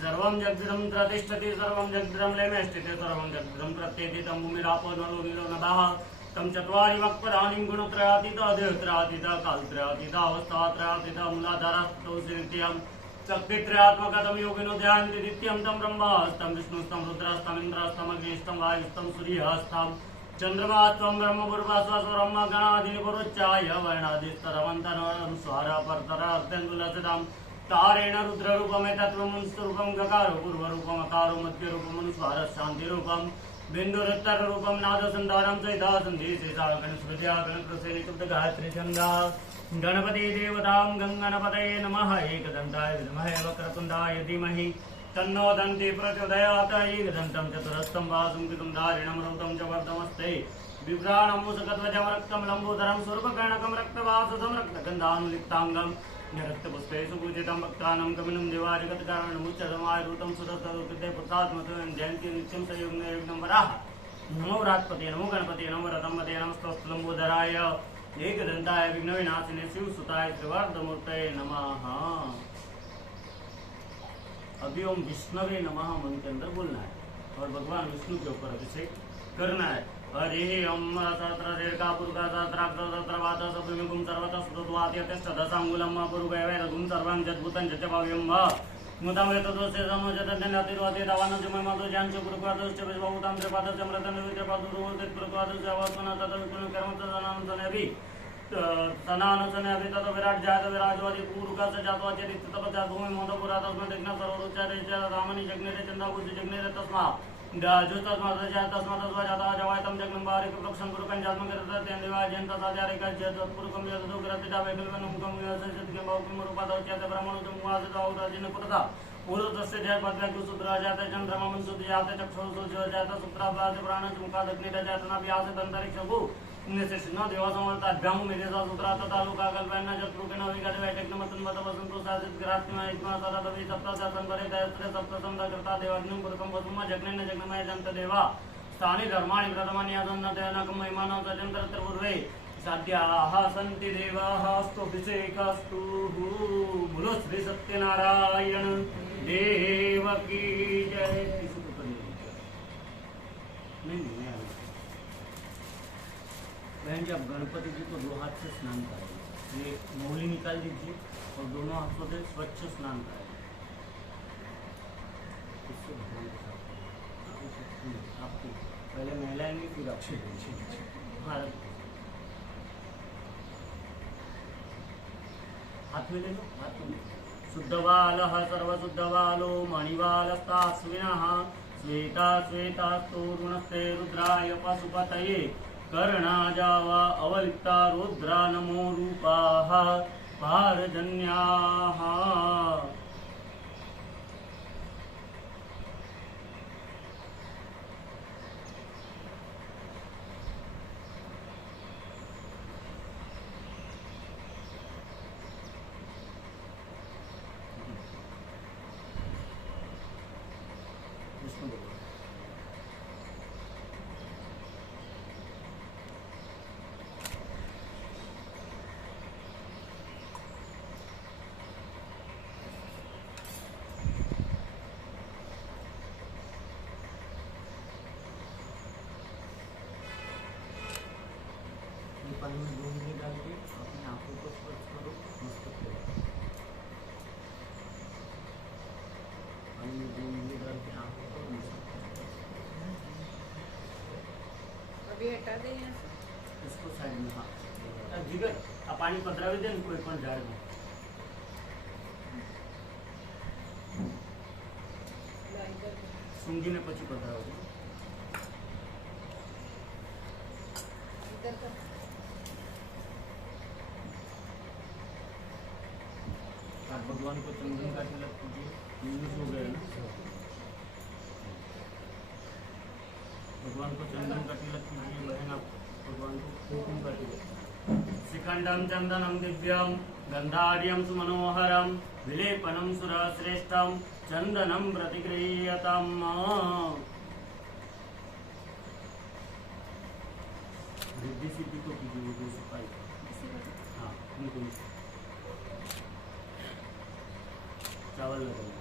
सर्वं जगद्रं प्रतिष्ठति सर्वं जगद्रं लयमेष्टिते सर्वं जगद्रं प्रत्येति तं भूमिरापो नलो नीलो नभः तं चत्वारि वक्पदानि गुणत्रयातीता देहत्रयातीता कालत्रयातीता अवस्थात्रयातीता मूलाधारस्तोऽसि नित्यम् शक्तित्रयात्मकं योगिनो ध्यायन्ति नित्यं तं ब्रह्मास्तं विष्णुस्तं रुद्रास्तं इन्द्रास्तं अग्निस्तं वायुस्तं सूर्यस्तं चन्द्रमास्तं ब्रह्मपूर्वास्वरं गणादीनि पुरोच्चाय वर्णादिस्तरवन्तनुस्वार परतरार्तेन्दुलसितं तारेण रुद्ररूपमेतत्त्वमनुस्वरूपं गकारो पूर्वरूपमकारो मध्यरूपमनुस्वारः शान्तिरूपं बिन्दुरुत्तररूपं नादसन्धानं सहितासन्धिशेषा गणस्मृत्या गणप्रसेनितुब्धगायत्री छन्दा गणपति देवतां गङ्गणपतये नमः। एकदन्ताय विद्महे वक्रतुण्डाय धीमहि तन्नो दन्ति प्रचोदयात्। एकदन्तं चतुरस्तं वासुं धारिणं रौतं च वर्धमस्ते बिभ्राणं मूषकध्वजं रक्तं लम्बोदरं स्वरूपकर्णकं रक्तवासुधं रक्तगन्धानुलिप्ताङ्गं निरक्तपुष्पेषु पूजितं भक्तानां कमिनं देवादिगतकारणमुच्चतमायुतं सुरस्तुते पुत्रात्मतं जयन्ति नित्यं संयुग्नं वराः। नमो व्रात्पते नमो गणपते नमो रतम्बते नमस्तोऽस्तु लम्बोदराय एकदन्ताय विघ्नविनाशिने शिवसुताय त्रिवर्धमूर्तये नमः। अभी ओम विष्णवे नमः मन के अंदर बोलना है और भगवान विष्णु के ऊपर अभिषेक करना है। हरि ओम सहस्रशीर्षा पुरुषा सहस्राक्षरवाता सप्तमिगुं सर्वतः सुतद्वात्यतिष्ठदशाङ्गुलं पुरुगैवैरगुं सर्वं जद्भुतं च भव्यं वा मुदां वेतदोषे समोजतन्यतिर्वते दावानस्य महिमातो ज्ञानस्य पुरुषवादस्य विश्वभूतां त्रिपादस्य मृतनिविद्यपादुरुवते पुरुषवादस्य अवस्थानं तदविष्णुकर्मतदानन्तनेऽपि तनानुसने ततो विराट जात विराजवादी पूर्वकास्य जातवाच्य तपस्या भूमि मोदपुरा तस्मै यज्ञ सर्वोच्चारे च रामनि जग्नेरे चन्दाकुशि जग्नेरे तस्मा जो तस्मात् जाता जवायतं जग्नं वारिक प्रक्षं पुरुकं जात्मकरते देवाय जयन्ता साध्यारिका जतपुरुकं यदो ग्रतिता वैकल्पनुकं व्यवससिद्धं बहुकं रूपादौच्यते ब्रह्मणुतं वासितावराजिन पुरता पूर्वतस्य जय पद्मकुसुत्रा जाते चन्द्रमं सुति जाते चक्षुषु जाते सुप्राभाति प्राणचमुखादग्निर जातनाभ्यासे दन्तरिक्षभू निशिष्ण देवासमर्ताभ्यां मेधेसा सूत्रा तथा लोकाकल्पयन् चतुर्केण विकटवैटक्नमतन्वत वसन्तो साधित ग्राह्यमयित्वा सदादवि सप्तशतन्वरे दयस्त्रे सप्तसन्दकृता देवाग्निं पुरुकं वसुम जग्नेन जग्नमय जन्तदेवा स्थानि धर्माणि प्रथमानि आसन्नतेनकं महिमानं सजन्तरत्रिपूर्वे साध्याः सन्ति देवाः स्तोभिषेकस्तु बोलो श्री सत्यनारायण देव की जय। बहन जी, आप गणपति जी को दो हाथ से स्नान करेंगे। ये मौली निकाल दीजिए और दोनों हाथों से स्वच्छ स्नान करेंगे। इससे भगवान के साथ आपको पहले नहलाएंगे फिर अच्छे भारत हाथ में ले लो, हाथ में शुद्धवालः सर्वशुद्धवालो मणिवालस्तास्विनः श्वेता श्वेतास्तूर्णस्ते रुद्राय पशुपतये कर्णाजावा अवलिप्ता रुद्रा नमो रूपाः पारजन्याः। विष्णु भगवान। पानी में 2 उंगली डाल के अपने आंखों को स्पर्श करो, मस्तक पे पानी में 2 उंगली डाल के आंखों को मस्तक पे। अभी हटा दें यहाँ से। इसको साइड में, हाँ जिगर आ पानी पधरावी दे कोई पण झाड़ में। सूंघी ने પછી પધરાવજો। इधर का आप भगवान को चंदन का तिलक कीजिए। यूज हो गया ना, भगवान को चंदन का तिलक कीजिए। बहन आप भगवान को कुमकुम का तिलक। शिखंडम चंदनम दिव्यम गंधार्यम सुमनोहरम विलेपनम सुरश्रेष्ठम चंदनम प्रतिगृह्यतम। रिद्धि सिद्धि को कीजिए, वो सफाई। हाँ उनको चावल लगाइए।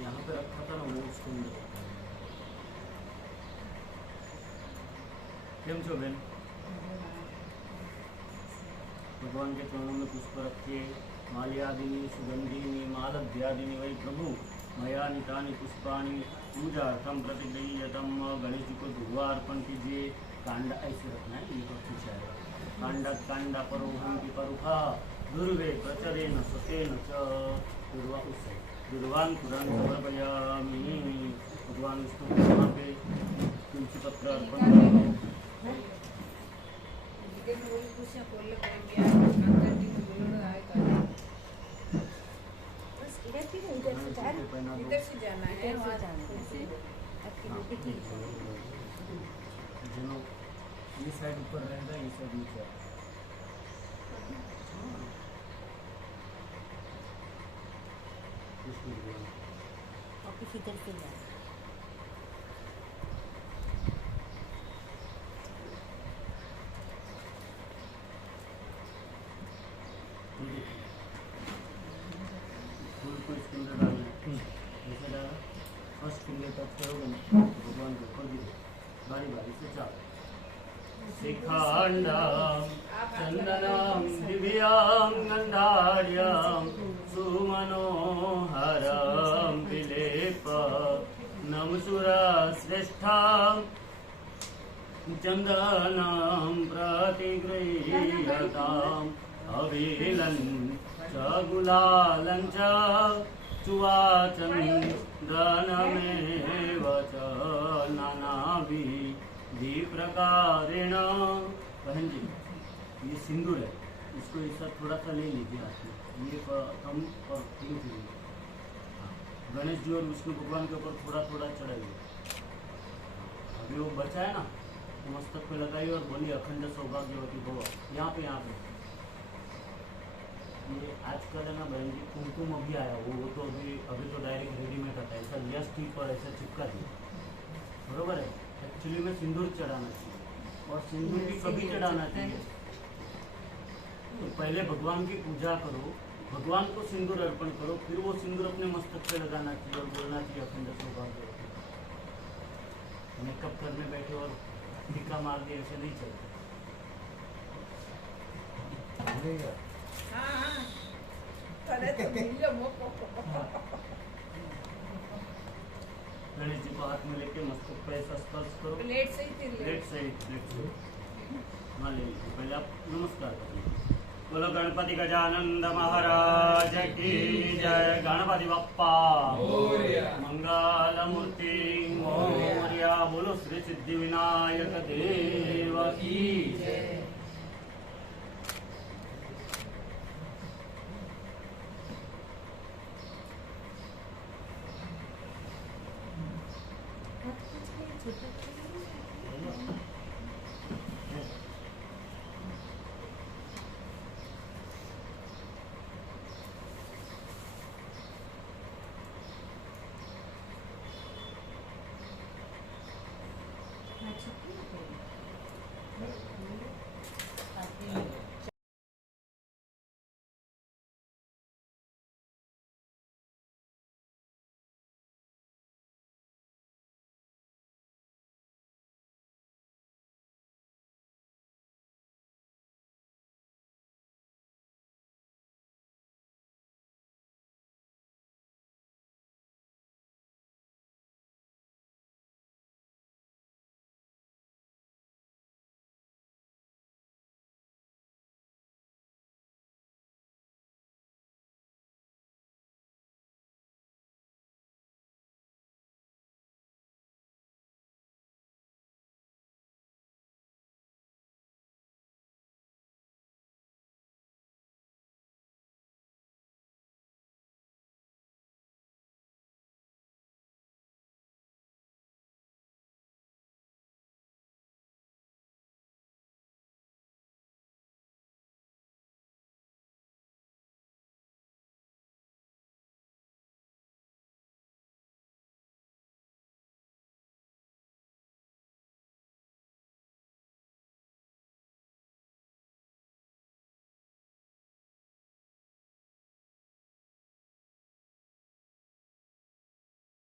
यहाँ पे रखा था ना वो उसको अंदर रखा है। केम छो बेन? भगवान के चरणों में पुष्प रखिए। माल्यादिनी सुगंधिनी मालव्यादिनी वही प्रभु मया नितानि पुष्पाणि पूजार्थम प्रतिगृह्यतम। गणेश जी को दुर्वा अर्पण कीजिए। कांडा ऐसे रखना है, ये तो ठीक है। कांडा परोहम की परुखा दुर्वे प्रचरेण सतेन च। दुर्वा उससे दुर्वान कुरान समर्पयामि। भगवान विष्णु को वहाँ पे तुलसी पत्र अर्पण करो। इधर में वही कुछ ना खोल ले कोई भी आए अंदर की बोलो आए का बस इधर से जाना है वहाँ से जनो ये साइड ऊपर रहेगा, ये साइड नीचे। वापस इधर से जा। फूल को इसके अंदर डालना है। जैसे डाला फर्स्ट फिंगर टच करोगे ना भगवान को खोल दीजिए। बारी बारी से चार। शिखांडम चंदनम दिव्याम गंधार्यम सुमनोहरम विलेप नमसुरश्रेष्ठम चंदनम प्रतिगृह्यताम। अविलं च गुलालं च चुवाचन्दनमेव च नानाविधप्रकारेण। बहन जी ये सिंदूर है, इसको ऐसा थोड़ा सा ले लीजिए हाथ में। ये कम और तीन कीजिए। गणेश जी और विष्णु भगवान के ऊपर थोड़ा थोड़ा चढ़ाइए। अभी वो बचा है ना, तो मस्तक पे लगाइए और बोलिए अखंड सौभाग्यवती भव। यहाँ पे ये आजकल है ना बहन जी कुमकुम अभी आया, वो तो अभी तो डायरेक्ट रेडीमेड आता है। ऐसा लेस टिप और ऐसा चिपका दिया, बरोबर है। एक्चुअली में सिंदूर चढ़ाना चाहिए, और सिंदूर भी कभी चढ़ाना चाहिए। तो पहले भगवान की पूजा करो, भगवान को सिंदूर अर्पण करो, फिर वो सिंदूर अपने मस्तक पे लगाना चाहिए और बोलना चाहिए अखंड सौभाग्यवती। मेकअप करने बैठे और टीका मार दिए, ऐसे नहीं चलते। हाँ हाँ अरे तो मिलो मोको गणेश जी को हाथ में लेके मस्तक पे ऐसा स्पर्श करो। प्लेट से ही तिल प्लेट से हाँ ले लीजिए। पहले आप नमस्कार करिए। बोलो गणपति गजानंद महाराज की जय। गणपति बप्पा मंगल मूर्ति मोरया। बोलो श्री सिद्धि विनायक देव की जय।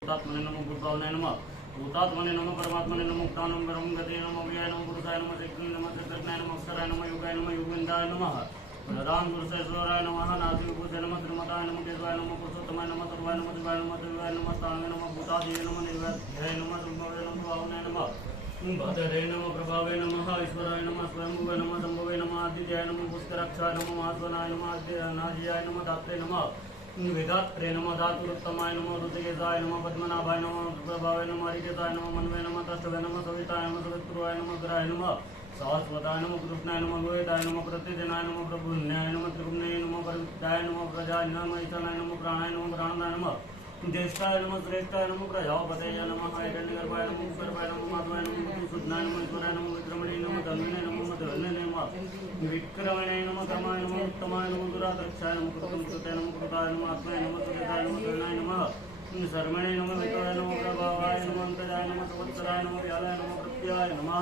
भूतात्मने नमो भूतभावने नमः भूतात्मने नमः परमात्मने नमः मुक्तानं परमं गते नमः व्ययाय नमः पुरुषाय नमः शक्तिं नमः चक्रज्ञाय नमः अक्षराय नमः योगाय नमः योगेन्द्राय नमः प्रधान पुरुषेश्वराय नमः नाथि विभूते नमः श्रीमताय नमः केशवाय नमः पुरुषोत्तमाय नमः सर्वाय नमः शिवाय नमः देवाय नमः स्थानाय नमः भूतादिये नमः निर्व्याध्याय नमः संभवे नमः भावनाय नमः भद्रे नमः प्रभावे नमः ईश्वराय नमः स्वयंभुवे नमः संभवे नमः आदित्याय नमः पुष्कराक्षाय नमः महास्वनाय नमः नाजियाय नमः दात्रे नमः वेदात्रे नमः धातुरुत्तमाय नमः ऋतिकेशाय नमः पद्मनाभाय नमः प्रभावाय नमः हरिकेशाय नमः मनवे नमः तष्टवे नमः सविताय नमः सवित्रुवाय नमः ग्रहाय नमः सहस्वताय नमः कृष्णाय नमः लोहिताय नमः प्रतिदिनाय नमः प्रभुन्याय नमः त्रिगुणाय नमः परिवृत्ताय नमः प्रजाय नमः ईशानाय नमः प्राणाय नमः प्राणनाय नमः ज्येष्ठाय नमः श्रेष्ठाय नमः प्रजापतये नमः हिरण्यगर्भाय नमः गर्भाय नमः माधवाय नमः शुद्धाय नमः ईश्वराय नमः विक्रमणे नमः धन्वने नमः मधुरने नमः विक्रमणे नमः क्रमाय नमः उत्तमाय नमः दुराधक्षाय नमः कृतकृत्याय नमः कृताय नमः आत्माय नमः सुरेशाय नमः धनाय नमः शर्मणे नमः वितोय नमः प्रभावाय नमः अंतराय नमः संवत्सराय नमः व्यालाय नमः प्रत्याय नमः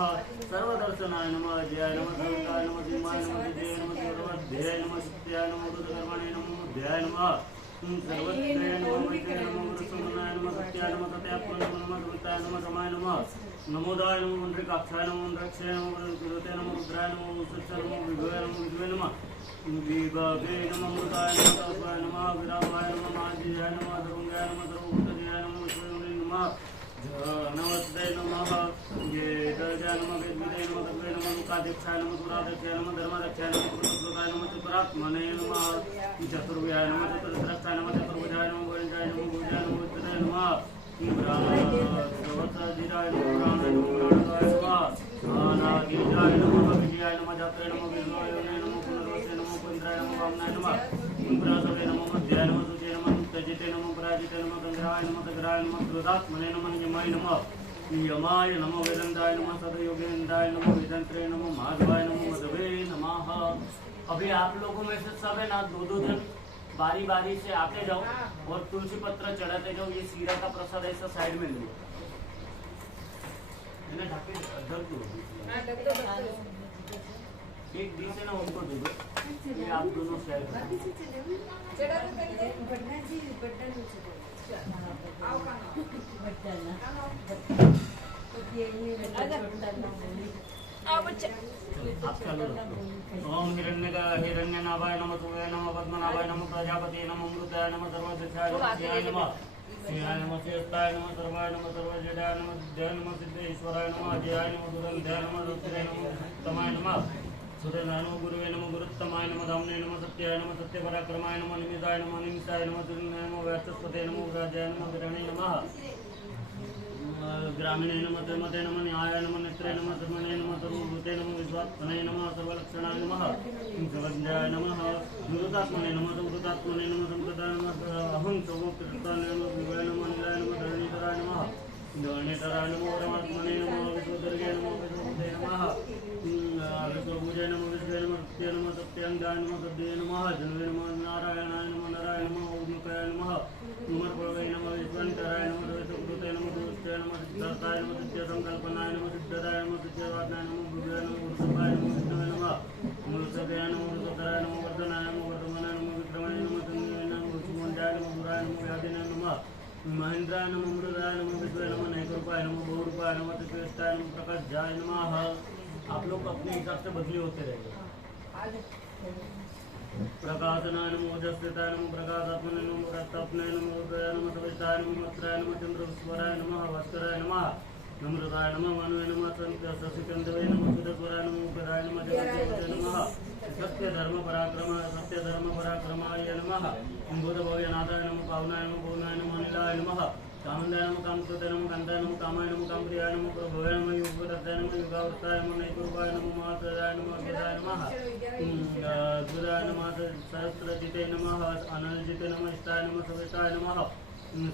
सर्वदर्शनाय नमः अजयाय नमः सर्वकाय नमः सिंहाय नमः विजयाय नमः सर्वध्याय नमः सत्याय नमः रुद्रकर्मणे नमः मध्याय नमः सर्वत्रेय नमः वैद्याय नमः वृषभनाय नमः सत्याय नमः सत्यात्मने नमः दुर्ताय नमः समाय नमः नमोदाय नमः मन्त्रिकाक्षाय नमः मन्त्रक्षाय नमः कृते नमः रुद्राय नमः उत्सचाय नमः विभवे नमः विद्वे नमः विभवे नमः मृताय नमः तस्वाय नमः विरावाय नमः महाजीयाय नमः धर्मगाय नमः सर्वभूतजयाय नमः विश्वयोनि नमः नमस्ते नमः ये दर्जाय नमः वेदविदे नमः तत्वे नमः मुखाध्यक्षाय नमः पुराध्यक्षाय नमः धर्माध्यक्षाय नमः पुरुषोत्तमाय नमः चतुरात्मने नमः चतुर्व्याय नमः चतुर्दक्षाय नमः चतुर्भुजाय नमः गोविन्दाय नमः भुजाय नमः वित्तनाय नमः सर्वसाधिराय नमः प्राणाय नमः प्राणदाय नमः अनादिराय नमः विजयाय नमः जात्रे नमः विष्णुयोने नमः पुनर्वसे नमः पुन्द्राय नमः वामनाय नमः पुरासवे नमः मध्याय नमः सुचे नमः मुक्तजिते नमः पराजिते नमः गंधराय नमः तग्राय नमः क्रोधात्मने नमः नियमाय नमः नियमाय नमः वेदन्ताय नमः सदयोगेन्द्राय नमः वेदंत्रे नमः माधवाय नमः मधवे नमः। अभी आप लोगों में से सब है ना दो दो जन बारी बारी से आते जाओ और तुलसी पत्र चढ़ाते जाओ। ये सीरा का प्रसाद ऐसा साइड में लो ढाके ढक दो एक दी से ना उनको दे दो। ये आप दोनों शेयर करो। ओम हिरण्यनाभाय नमः सूर्याय नमः पद्मनाभाय नमः प्रजापति नमः अमृताय नमः सर्वशिक्षाय नमः श्रियाय नमः श्रियाय नमः श्रेष्ठाय नमः सर्वाय नमः सर्वजयाय नमः जय नमः सिद्धेश्वराय नमः अजयाय नमः दुरंध्याय नमः रुद्राय नमः उत्तमाय नमः सुरेन्द्राय नमः गुरुवे नमः गुरुत्तमाय नमः धामने नमः सत्याय नमः सत्यपराक्रमाय नमः निमिताय नमः निमिषाय नमः दुर्गाय नमः व्याचस्पते नमः राजाय नमः गिरणे नमः ग्रामीणे नमः धर्मते नमः न्यायाय नमः नेत्रे नमः धर्मणे नमः सर्वभूते नमः विश्वात्मने नमः सर्वलक्षणाय नमः सर्वज्ञाय नमः गुरुतात्मने नमः संकृतात्मने नमः संप्रदाय नमः अहं सर्वोक्तकृताय नमः विवाय नमः निराय नमः धरणीधराय नमः धरणीधराय नमः परमात्मने गजाय नमः गद्दे नमः जन्वे नमः नारायणाय नमः नारायण नमः उद्मुखाय नमः उमरपळवे नमः विश्वान्तराय नमः देवसुकृते नमः दुष्टाय नमः सिद्धार्थाय नमः सिद्ध्यसंकल्पनाय नमः सिद्धदाय नमः सिद्ध्यवादनाय नमः भुजाय नमः वृषभाय नमः विष्णवे नमः मूलसदयाय नमः वृषधराय नमः वर्धनाय नमः वर्धमानाय नमः विक्रमाय नमः संजीवाय नमः वृषभवंजाय नमः गुराय नमः व्याधिनाय नमः महेंद्राय नमः मृदाय नमः विश्वाय नमः नैकरूपाय नमः बहुरूपाय नमः त्रिपेष्टाय नमः प्रकाशजाय नमः। आप लोग अपने हिसाब से बदली होते रहेंगे। प्रकाशनाय नमः ओजस्विताय नमः प्रकाशात्मने नमः रक्तात्मने नमः रुद्राय नमः सविष्टाय नमः मत्राय नमः चंद्रस्वराय नमः भास्कराय नमः नम्रताय नमः मानवे नमः शशिकंदवे नमः सुधस्वराय नमः उपराय नमः जगद्देवते नमः सत्य धर्म पराक्रमाय नमः बुधभव्यनाथाय नमः पावनाय नमः पवनाय नमः अनिलाय नमः कामदाय नमः कामकृते नमः कांताय नमः कामाय नमः कामप्रियाय नमः प्रभवाय नमः युगदत्ताय नमः युगावर्ताय नमः नैकरूपाय नमः महात्राय नमः अद्वैताय नमः अद्वैताय नमः सहस्रजिते नमः अनलजिते नमः इष्टाय नमः सविष्टाय नमः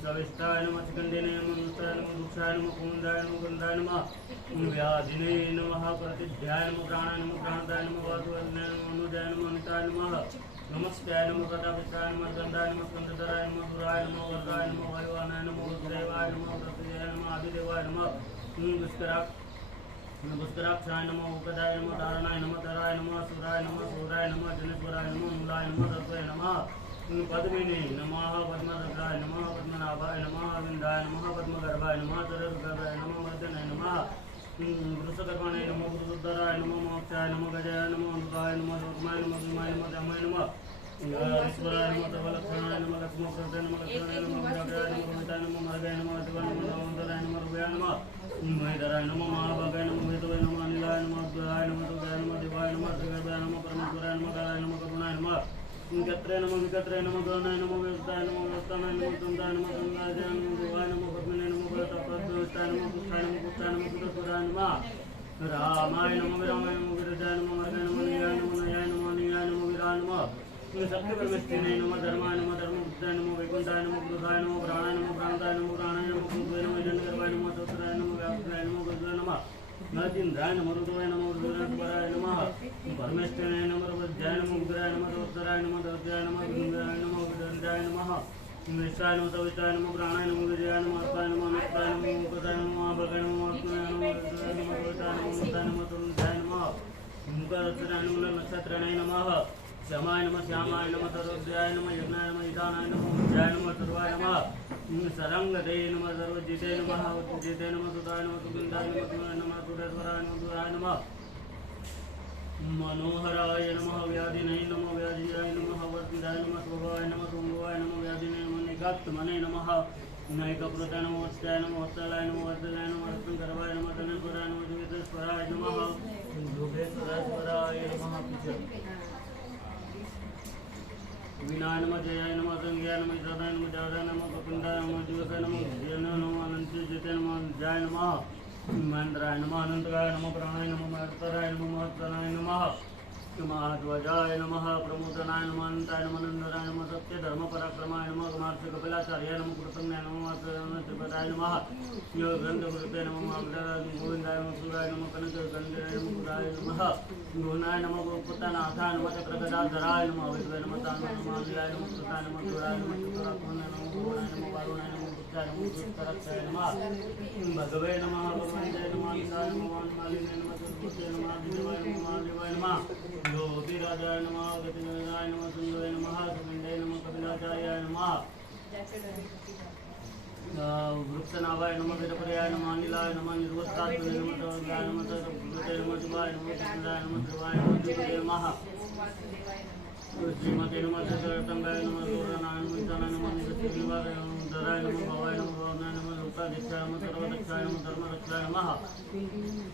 सविष्टाय नमः चिकंदिने नमः नुष्टाय नमः दुक्षाय नमः कुंदाय नमः गंधाय नमः व्याधिने नमः प्रतिध्याय नमः प्राणाय नमः प्राणदाय नमः वासुदेवाय नमः अनुजाय नमः अनिताय नमः नमस्काय नमः प्रतापिताय नमः गंधाय नमः स्कंदधराय नमः दुराय नमः वरदाय नमः वायुवानाय नमः रुद्रदेवाय नमः प्रत्यय नमः आदिदेवाय नमः पुष्कराक्षाय नमः उपदाय नमः तारणाय नमः तराय नमः सुराय नमः सूराय नमः जनेश्वराय नमः मूलाय नमः तत्वाय नमः पद्मिने नमः पद्मधराय नमः पद्मनाभाय नमः विंदाय नमः पद्मगर्भाय नमः चरगर्भाय नमः मर्दनाय नमः वृषकर्माणे नमः वृषधराय नमः मोक्षाय नमः गजाय नमः अमृताय नमः धर्माय नमः भीमाय नमः धम्माय नमः ईश्वराय नमः सर्वलक्षणाय नमः लक्ष्मणकृते नमः लक्ष्मणाय नमः विराटाय नमः भविताय नमः मर्गाय नमः अतिवाय नमः नवोदराय नमः रुभयाय नमः महेधराय नमः महाभागाय नमः हेतवे नमः अनिलाय नमः अद्वैताय नमः दुर्गाय नमः देवाय नमः त्रिगर्भाय नमः परमेश्वराय नमः कालाय नमः करुणाय नमः विकत्रे नमः गहनाय नमः व्यवस्थाय नमः व्यवस्थानाय नमः तंत्राय नमः तंत्राय नमः देवाय नमः पद्मने नमः प्रतापस्ताय नमः पुष्टाय नमः सुदर्शनाय नमः रामाय नमः विरामाय नमः विरजाय नमः मार्गाय नमः नियाय नमः नयाय नमः नियाय नमः विराय नमः सत्य परमेष्ठिने नमः धर्माय नमः धर्मबुद्धाय नमः वैकुंठाय नमः पुरुषाय नमः प्राणाय नमः प्राणदाय नमः प्राणाय नमः भूतवे नमः जन्मगर्भाय नमः तत्राय नमः व्याप्ताय नमः गजवाय नमः नरसिंहाय नमः रुद्राय नमः रुद्राय नमः परमेष्ठिने नमः वज्राय नमः उग्राय नमः दोत्राय नमः दर्जाय नमः विंदाय नमः विदर्जाय नमः विष्टाय नमः सविष्टाय नमः प्राणाय नमः विजयाय नमः अर्थाय नमः अनुष्ठाय नमः मुक्ताय नमः महाभगाय नमः आत्माय नमः रुद्राय नमः सविष्टाय नमः मुक्ताय नमः तरुणाय नमः मुक्ताय नमः नक्षत्राय नमः श्यामाय नमः श्यामाय नमः सर्वज्ञाय नमः यज्ञाय नमः ईशानाय नमः उज्जाय नमः सर्वाय नमः सरंगते नमः सर्वजिते नमः जिते नमः सुताय नमः सुगंधाय नमः सुनाय नमः सुरेश्वराय नमः दुराय नमः मनोहराय नमः व्याधिनय नमः व्याधियाय नमः वर्तिदाय नमः स्वभावाय नमः सुंभवाय नमः व्याधिनय नमः निकात्मने नमः नैककृताय नमः वत्स्याय नमः वत्सलाय नमः वर्धनाय नमः रत्नगर्भाय नमः धनेश्वराय नमः जगदेश्वराय नमः योगेश्वराय नमः विनाय नमः जयाय नमः संज्ञाय नमः ईशानाय नमः जादाय नमः ककुंडाय नमः जीवकाय नमः जयनाय नमः अनंतजिते नमः जय नमः महेंद्राय नमः अनंतकाय नमः प्राणाय नमः महत्तराय नमः महत्तराय नमः महाध्वजाय नमः प्रमोदनाय नमः अनंताय नमः नंदनाय नमः सत्य धर्म पराक्रमाय नमः कुमारस्य कपिलाचार्याय नमः कृतज्ञाय नमः त्रिपदाय नमः योग ग्रंथकृते नमः गोविंदाय नमः सूराय नमः कनकगंधाय नमः गुराय नमः गुणाय नमः गोपतनाथाय नमः चक्रगदाधराय नमः विद्वे नमः तान्मय नमः अनिलाय नमः कृताय नमः दुराय नमः चतुरात्मनाय नमः भुवनाय नमः वारुणाय नमः गुप्ताय नमः दुष्करक्षाय नमः भगवे नमः भगवन्ते नमः निधाय नमः मालिने नमः सरस्वते नमः देवाय नमः महादेवाय नमः ज्योतिराजाय नमः गतिनाय नमः सुंदराय नमः सुगंधाय नमः कपिलाचार्याय नमः वृक्षनाभाय नमः वीरपर्याय नमः अनिलाय नमः निर्वस्त्रात्मने नमः सर्वज्ञाय नमः सर्वभूते नमः शिवाय नमः कृष्णाय नमः शिवाय नमः देवाय नमः श्रीमते नमः सर्वतंगाय नमः गौरनाय नमः ईशानाय नमः नित्यनिवासाय नमः धराय नमः भवाय नमः भवनाय नमः लोकाधिष्ठाय नमः सर्वदक्षाय नमः धर्मरक्षाय नमः।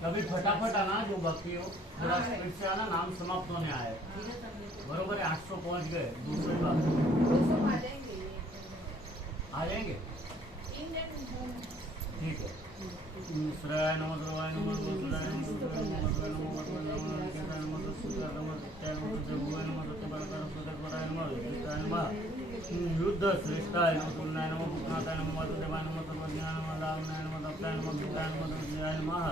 कभी फटाफट आना जो बाकी हो थोड़ा स्पीड से आना, नाम समाप्त होने आए बरोबर है। 800 पहुंच गए, दूसरी बात आ जाएंगे ठीक है। श्रेयाय नमः सर्वाय नमः सुराय नमः सुराय नमः मधुराय नमः मधुराय नमः निकेताय नमः सत्सुताय नमः सत्याय नमः सत्यभुवाय नमः सत्यबलकर सुदर्शनाय नमः विष्णुताय नमः युद्ध श्रेष्ठाय नमः तुलनाय नमः भूतनाथाय नमः वासुदेवाय नमः सर्वज्ञाय नमः लावनाय नमः दत्ताय नमः गीताय नमः दुर्जयाय नमः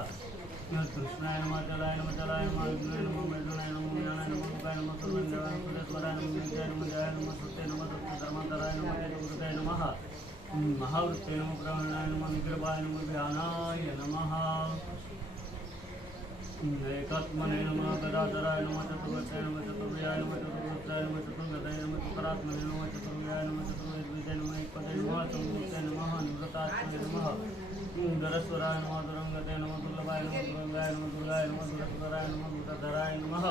कृष्णाय नमः जलाय नमः जलाय नमः विष्णुवे नमः मैथुनाय नमः ज्ञानाय नमः लोकाय नमः सर्वज्ञाय नमः सुरेश्वराय नमः नित्याय नमः जयाय नमः सत्याय नमः सत्यधर्मान्तराय नमः तेजोवृताय नमः महावृत्ते नमः ब्रह्मणाय नमः निकृपाय नमः ध्यानाय नमः एकात्मने नमः गदाधराय नमः चतुर्वत्याय नमः चतुर्व्याय नमः चतुर्वत्याय नमः चतुर्गताय नमः चतुरात्मने नमः चतुर्व्याय नमः चतुर्वेद्विताय नमः एकपदे नमः चतुर्मुक्ताय नमः निवृत्तात्मने नमः गरस्वराय नमः दुरंगते नमः दुर्लभाय नमः दुरंगाय नमः दुर्गाय नमः दुरस्वराय नमः दुरधराय नमः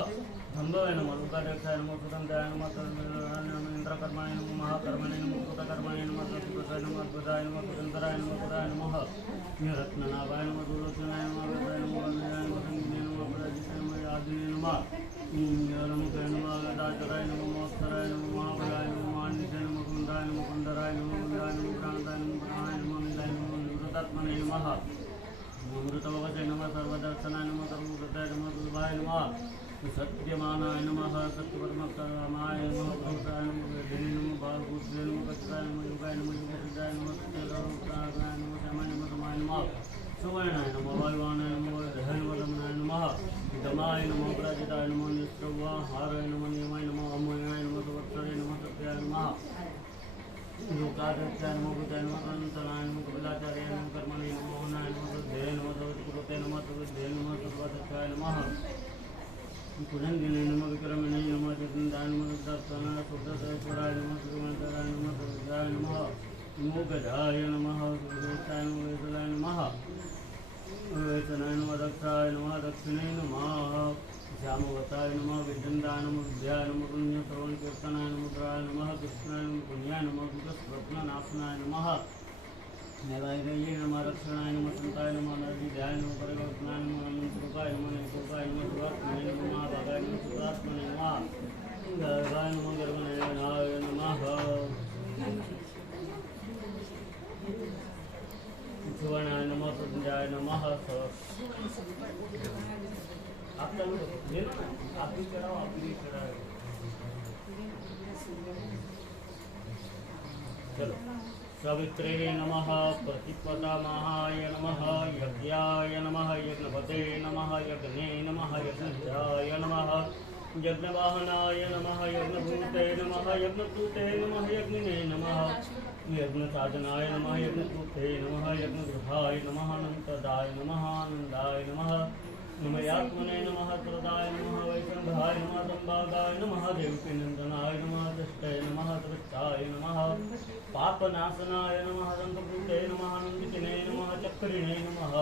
धम्भवे नमः लोकाध्यक्षाय नमः सुतन्त्राय नमः तन्त्राय नमः इंद्रकर्माय नमः महाकर्मणे नमः कृतकर्माय नमः तत्पुरुषाय नमः अद्भुताय नमः सुतन्त्राय नमः पुराय नमः रत्ननाभाय नमः दुर्लक्षणाय नमः वेदाय नमः अव्ययाय नमः संगीताय नमः पराजिताय नमः आदिने नमः नमकाय नमः गदाधराय नमः मोक्षराय नमः महाबलाय नमः मान्यताय नमः कुंदाय नमः कुंदराय नमः कुंदाय नमः प्राणाय नमः प्राणाय नमः निलाय नमः निवृत्तात्मने नमः अमृतभवते नमः सर्वदर्शनाय नमः सर्वभूताय नमः दुर्भाय नमः सत्यमानाय नमः सत्यपरमकामाय नमः प्रभुताय नमः वेदिने नमः भागवते नमः कच्चाय नमः योगाय नमः योगसिद्धाय नमः सत्यलोकाय नमः श्यामाय नमः समाय नमः सुवर्णाय नमः वायुवानाय नमः वैदेहाय नमः रमणाय नमः दमाय नमः पराजिताय नमः निष्प्रवाहाराय नमः नियमाय नमः अमोयाय नमः सुवत्सरे नमः सत्याय नमः लोकाध्यक्षाय नमः बुद्धाय नमः अनन्तनाय नमः कपिलाचार्याय नमः कर्मणे नमः मोहनाय नमः बुद्धे नमः सर्वकुरुते नमः सर्वदे नमः सर्वाध्यक्षाय नमः पुनर्गिने नमः विक्रमणे नमः चतुर्दाय नमः दत्तानाय सुदर्शनाय नमः सुमंतराय नमः सर्वदाय नमः मोगजाय नमः सुरेशाय नमः वेसलाय नमः वेसनाय नमः दक्षाय नमः दक्षिणे नमः श्यामवताय नमः विजंदाय नमः विद्याय नमः पुण्य श्रवण कीर्तनाय नमः द्राय नमः कृष्णाय नमः पुण्याय नमः दुःखस्वप्ननाशनाय नमः नैवायगये नमः रक्षणाय नमः संताय नमः नरविद्याय नमः परिवर्तनाय नमः अनंतरूपाय नमः निकोपाय नमः सुरात्मने नमः महाभागाय नमः सुरात्मने नमः गर्भाय नमः गर्भनयनाय नमः सुवर्णाय नमः संध्याय नमः आप ले लो ना, आप भी चढ़ाओ, आप भी चढ़ाओ। चलो सवित्रे नमः प्रतिपदामहाय नमः यज्ञाय नमः यज्ञपते नमः यज्ञे नमः यज्ञाय नमः यज्ञवाहनाय नमः यज्ञभूते नमः यज्ञपूते नमः यज्ञिने नमः यज्ञसाधनाय नमः यज्ञपूते नमः यज्ञगृहाय नमः अनन्तदाय नमः आनन्दाय नमः नमयात्मने नमः प्रदाय नमः वैकुंठाय नमः संभागाय नमः देवकीनंदनाय नमः दष्टाय नमः दृष्टाय नमः पापनाशनाय नमः रंगभूते नमः नंदिने नमः चक्रिणे नमः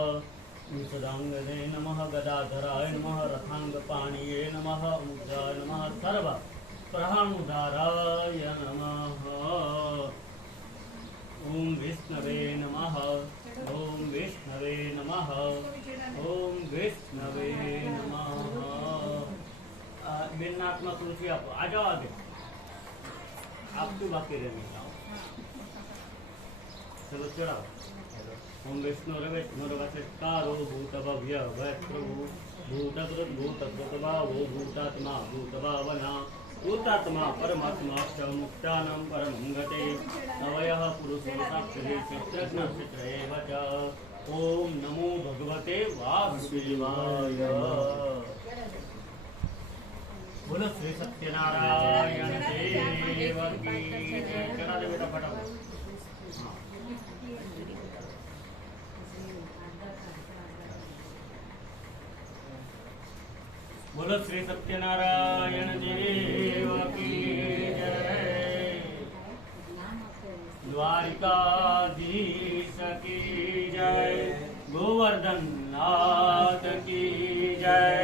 सदांगने नमः गदाधराय नमः रथांगपाणिये नमः अमुद्राय नमः सर्व प्रहाणुदाराय नमः ओम विष्णवे नमः ओम विष्णवे नमः ओम विष्णवे नमः। मेरे आत्मा तुलसी आप आ जाओ आगे, आप क्यों बाकी रहने जाओ, चलो चढ़ाओ। ओम विष्णुर्विष्णुर्वचत्कारो भूतभव्य वैप्रभु भूतकृत भूतकृतभावो भूतात्मा भूतभावना भूतात्मा परमात्मा च मुक्तानां परमं गते नवयः पुरुषो साक्षरे चित्रज्ञ चित्र एव च। ओम नमो भगवते वासुदेवाय। बोलो श्री सत्यनारायण देव की जय। चढ़ा दे बेटा फटाफट। बोलो श्री सत्यनारायण देव की जय। द्वारिकाधीश की जय। गोवर्धन नाथ की जय।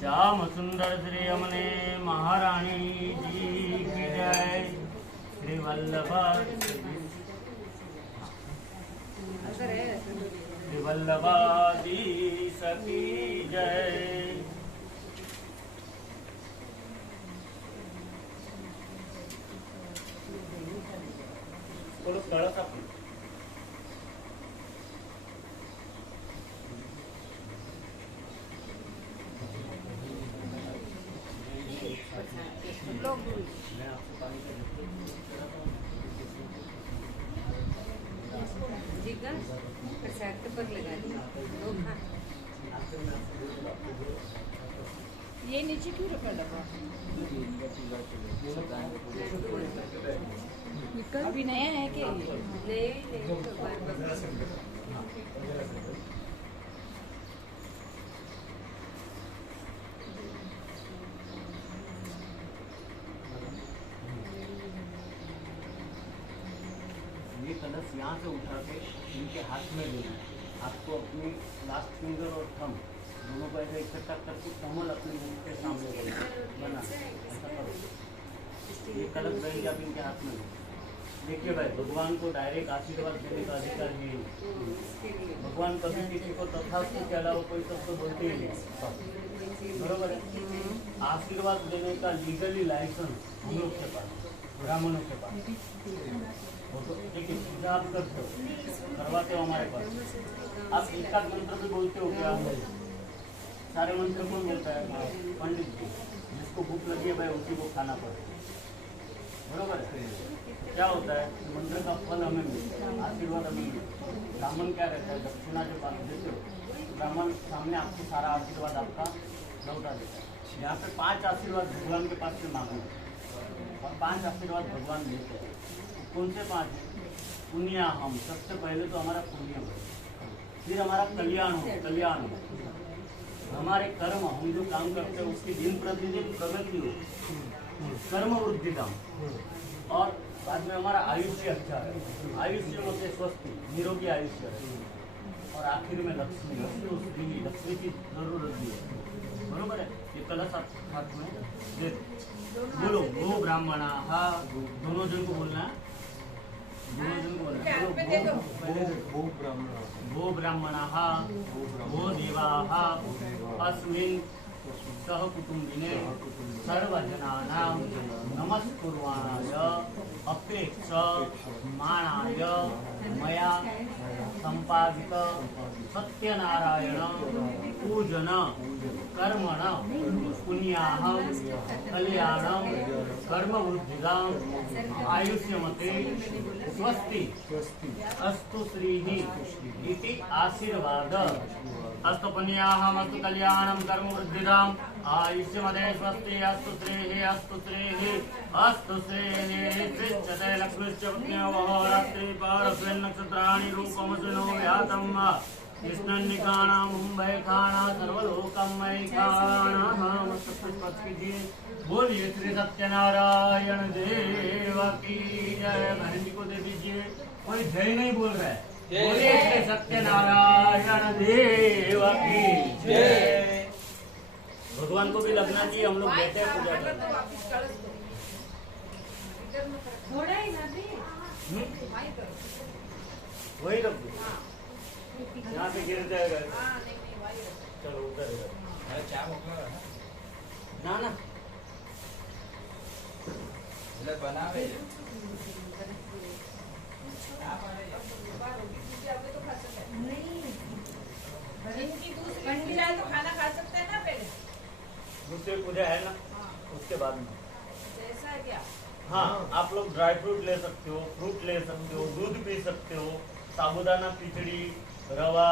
श्याम सुंदर श्री अमने महारानी जी की जय। श्री वल्लभाधीश की जय। बोलो कळस आपण जी का प्रसाद पर लगा दिया। ये नीचे क्यों रखा डब्बा? अभी नया है क्या ये? ये कलश यहाँ से उठा के इनके हाथ में देना है। आपको अपनी लास्ट फिंगर और थंब दोनों को ऐसे इकट्ठा करके कमल अपने मुंह के सामने बना ऐसा करो। ये कलश रहेगी आप इनके हाथ में। देखिए भाई, भगवान को डायरेक्ट आशीर्वाद देने का अधिकार नहीं है। भगवान कभी किसी को तथास्तु के अलावा कोई शब्द तो बोलते ही नहीं, बरोबर है। आशीर्वाद देने का लीगली लाइसेंस हम लोग के पास, ब्राह्मणों के पास। तो देखिए, पूजा आप करते हो, करवाते हो हमारे पास। आप इसका मंत्र भी बोलते हो क्या? सारे मंत्र कौन बोलता है? पंडित जी। जिसको भूख लगी है भाई उसी को खाना पड़ता है, बरोबर है। क्या होता है, मंत्र का फल हमें मिलता है, आशीर्वाद हमें मिलता है। ब्राह्मण क्या रहता है, दक्षिणा जब आप देते हो ब्राह्मण सामने आपको सारा आशीर्वाद आपका लौटा देता है। यहाँ पे 5 आशीर्वाद भगवान के पास से मांगो और 5 आशीर्वाद भगवान देते हैं। कौन से 5? पुण्य हम, सबसे पहले तो हमारा पुण्य हो, फिर हमारा कल्याण हो। कल्याण हो हमारे कर्म, हम जो काम करते हैं उसकी दिन प्रतिदिन प्रगति हो, कर्म वृद्धि दाम। और बाद में हमारा आयुष्य अच्छा है, आयुष्य होते स्वस्थ निरोगी आयुष्य है। और आखिर में लक्ष्मी, लक्ष्मी की जरूरत भी है, बरोबर है। ये कलश आप हाथ में दे बोलो, गो ब्राह्मणा हा, दोनों जन को बोलना है, दोनों जन को बोलना है। गो ब्राह्मणः गो देवाः अस्मिन् सह कुटुम्बिने सर्वजनानां नमस्कुर्वाणाय अपेक्षमाणाय मया संपादित सत्यनारायण पूजन कर्मण पुण्याहं कल्याणं कर्मवृद्धिदां आयुष्यमते स्वस्ति अस्तु श्रीः इति आशीर्वाद। अस्तु पुण्याहं अस्तु कल्याणं कर्मवृद्धिदां आयुष्यमते स्वस्ति अस्तु श्रीः अस्तु श्रीः अस्तु श्रीः। श्रीश्चते लक्ष्मीश्च पुण्यवहोरात्रि पारस्मिन् नक्षत्राणि रूपमसुनो व्यातं कृष्णन्निकाना मुंबई खाना सर्वलोकमयिकाना मस्तक कीजिए। बोलिए श्री सत्यनारायण देव की जय। बहन जी को दे दीजिए, कोई जय नहीं बोल रहा है। बोलिए श्री सत्यनारायण देव की जय। भगवान को भी लगना चाहिए, हम लोग बैठे हैं पूजा करते। वही रख दो, यहाँ से गिर जाएगा। चलो उधर चाय मोकला ना ना बनावे तो खाना खा सकते हैं ना पहले, दूसरी पूजा है ना, उसके बाद में। जैसा है क्या? हाँ, आप लोग ड्राई फ्रूट ले सकते हो, फ्रूट ले सकते हो, दूध पी सकते हो, साबुदाना खिचड़ी, रवा,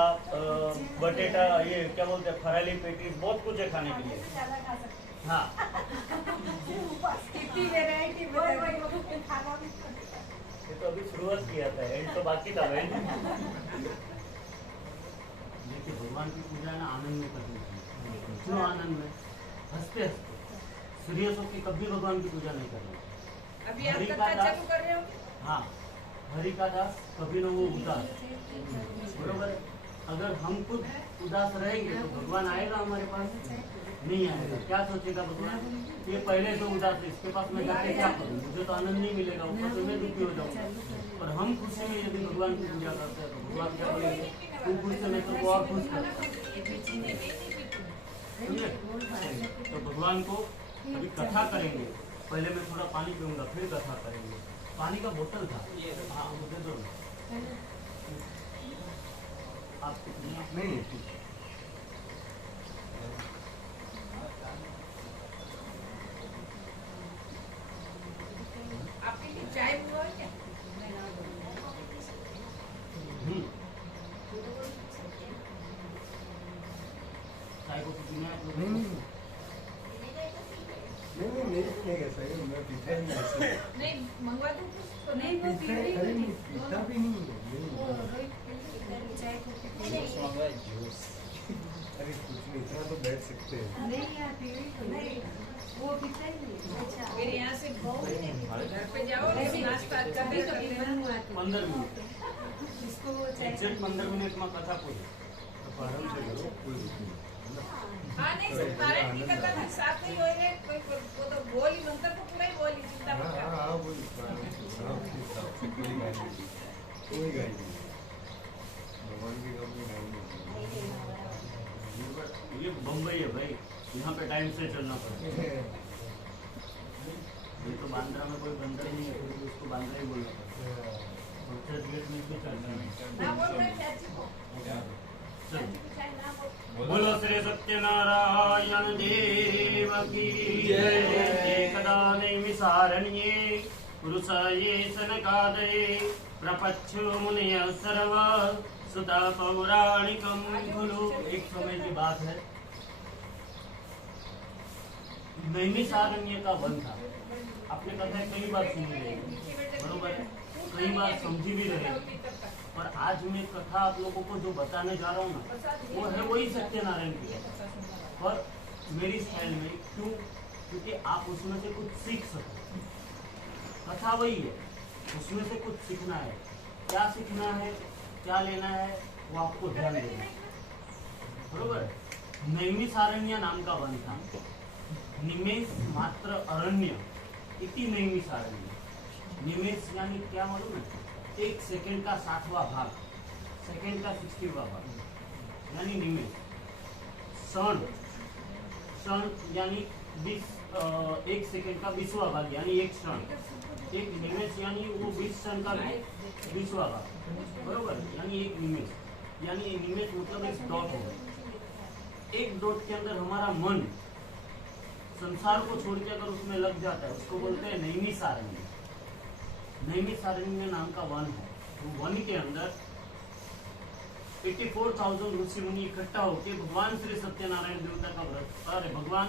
बटेटा, ये क्या बोलते हैं, फराली पेटीज, बहुत कुछ है खाने के लिए। हाँ कितनी वैरायटी ये तो अभी शुरुआत किया था, एंड तो बाकी था भाई। देखिए, भगवान की पूजा ना आनंद में करनी चाहिए। क्यों आनंद में? हंसते हंसते। सीरियस होकर कभी भगवान की पूजा नहीं करनी। अभी आप तक चालू कर रहे हो? हाँ, हरि का दास कभी न वो उदास, बरोबर है। अगर हम खुद उदास रहेंगे तो भगवान आएगा हमारे पास? नहीं आएगा। क्या सोचेगा भगवान, ये पहले से उदास है, इसके पास मैं जाके क्या करूँ, मुझे तो आनंद नहीं मिलेगा, ऊपर से मैं दुखी हो जाऊंगा। और हम खुशी में यदि भगवान की पूजा करते हैं तो भगवान क्या बोलेंगे, तू खुश है मैं तो और खुश करता। तो भगवान को अभी कथा करेंगे, पहले मैं थोड़ा पानी पीऊंगा फिर कथा करेंगे। पानी का बोतल था, हाँ मुझे दो। आप नहीं आपकी चाय हुआ क्या? कॉफी पीना है आप लोगों नहीं को? नहीं मेरी तो नहीं कैसा है, मैं पीता ही नहीं ऐसे। नहीं मंगवा दूँ तो नहीं, वो पीता है, अरे नहीं पीता भी नहीं है, वो नहीं। रोहित पहले चाय कॉफी जूस मंगवाए जूस अरे कुछ नहीं, इतना तो बैठ सकते हैं। नहीं यार पीवी तो नहीं वो पीता ही नहीं अच्छा फिर यहाँ से घर पे जाओ ऐसे नाश्ता कभी करते कभी करते बनवा तो 15 मिनट इसको वो चाय एग्जैक्ट 15 मिनट में कथा पूरी। आप आराम से करो, कोई दिक्कत नहीं, है ना? हाँ नहीं सारे निकलता था साथ ही होए कोई वो तो बोली मंत्र तो पूरा ही बोली चिंता मत कर हाँ वही कोई गाय नहीं, कोई गाय नहीं, भगवान की कमी गाय नहीं। ये बम्बई है भाई, यहाँ पे टाइम से चलना पड़ता है। ये तो बांद्रा में कोई बंदर नहीं है, फिर भी उसको बांद्रा ही बोलना पड़ता है। और चर्चगेट में भी चलना ना है। बोल रहे चाची को चल। चाहे ना बोल बोलो श्री सत्यनारायण देव की जय। एकदा नैमिषारण्ये पुरुषये सनकादये प्रपच्छ मुनय सर्व सुता पौराणिकम खलु। एक समय की बात है, नैमिषारण्य का वन था। आपने कथा कई बार सुनी रहेगी, बरोबर है, कई बार समझी भी रहेगी। पर आज मैं कथा आप लोगों को जो बताने जा रहा हूँ ना, वो है वही सत्यनारायण की कथा, पर मेरी स्टाइल में। क्यों? क्योंकि आप उसमें से कुछ सीख सको। कथा वही है, उसमें से कुछ सीखना है। क्या सीखना है, क्या लेना है, वो आपको ध्यान देना है, बरोबर। नैमिषारण्य नाम का वन था। निमेष मात्र अरण्य इति नैमिषारण्य। निमेष यानी क्या मालूम है? 1 सेकंड का 60वां भाग, सेकंड का 60वां भाग यानी निमेष। क्षण यानी 1 सेकंड का 20वां भाग यानी 1 क्षण। एक निमेष यानी वो 20 क्षण का 20वां भाग, बरोबर, यानी 1 निमेष। यानी निमेष मतलब एक डॉट होगा। एक डॉट के अंदर हमारा मन संसार को छोड़ के अगर उसमें लग जाता है, उसको बोलते हैं नैमिषारण्य। नैमिषारण्य नाम का वन है। तो वन के अंदर 84,000 ऋषि मुनि इकट्ठा होकर भगवान श्री सत्यनारायण देवता का व्रत, अरे भगवान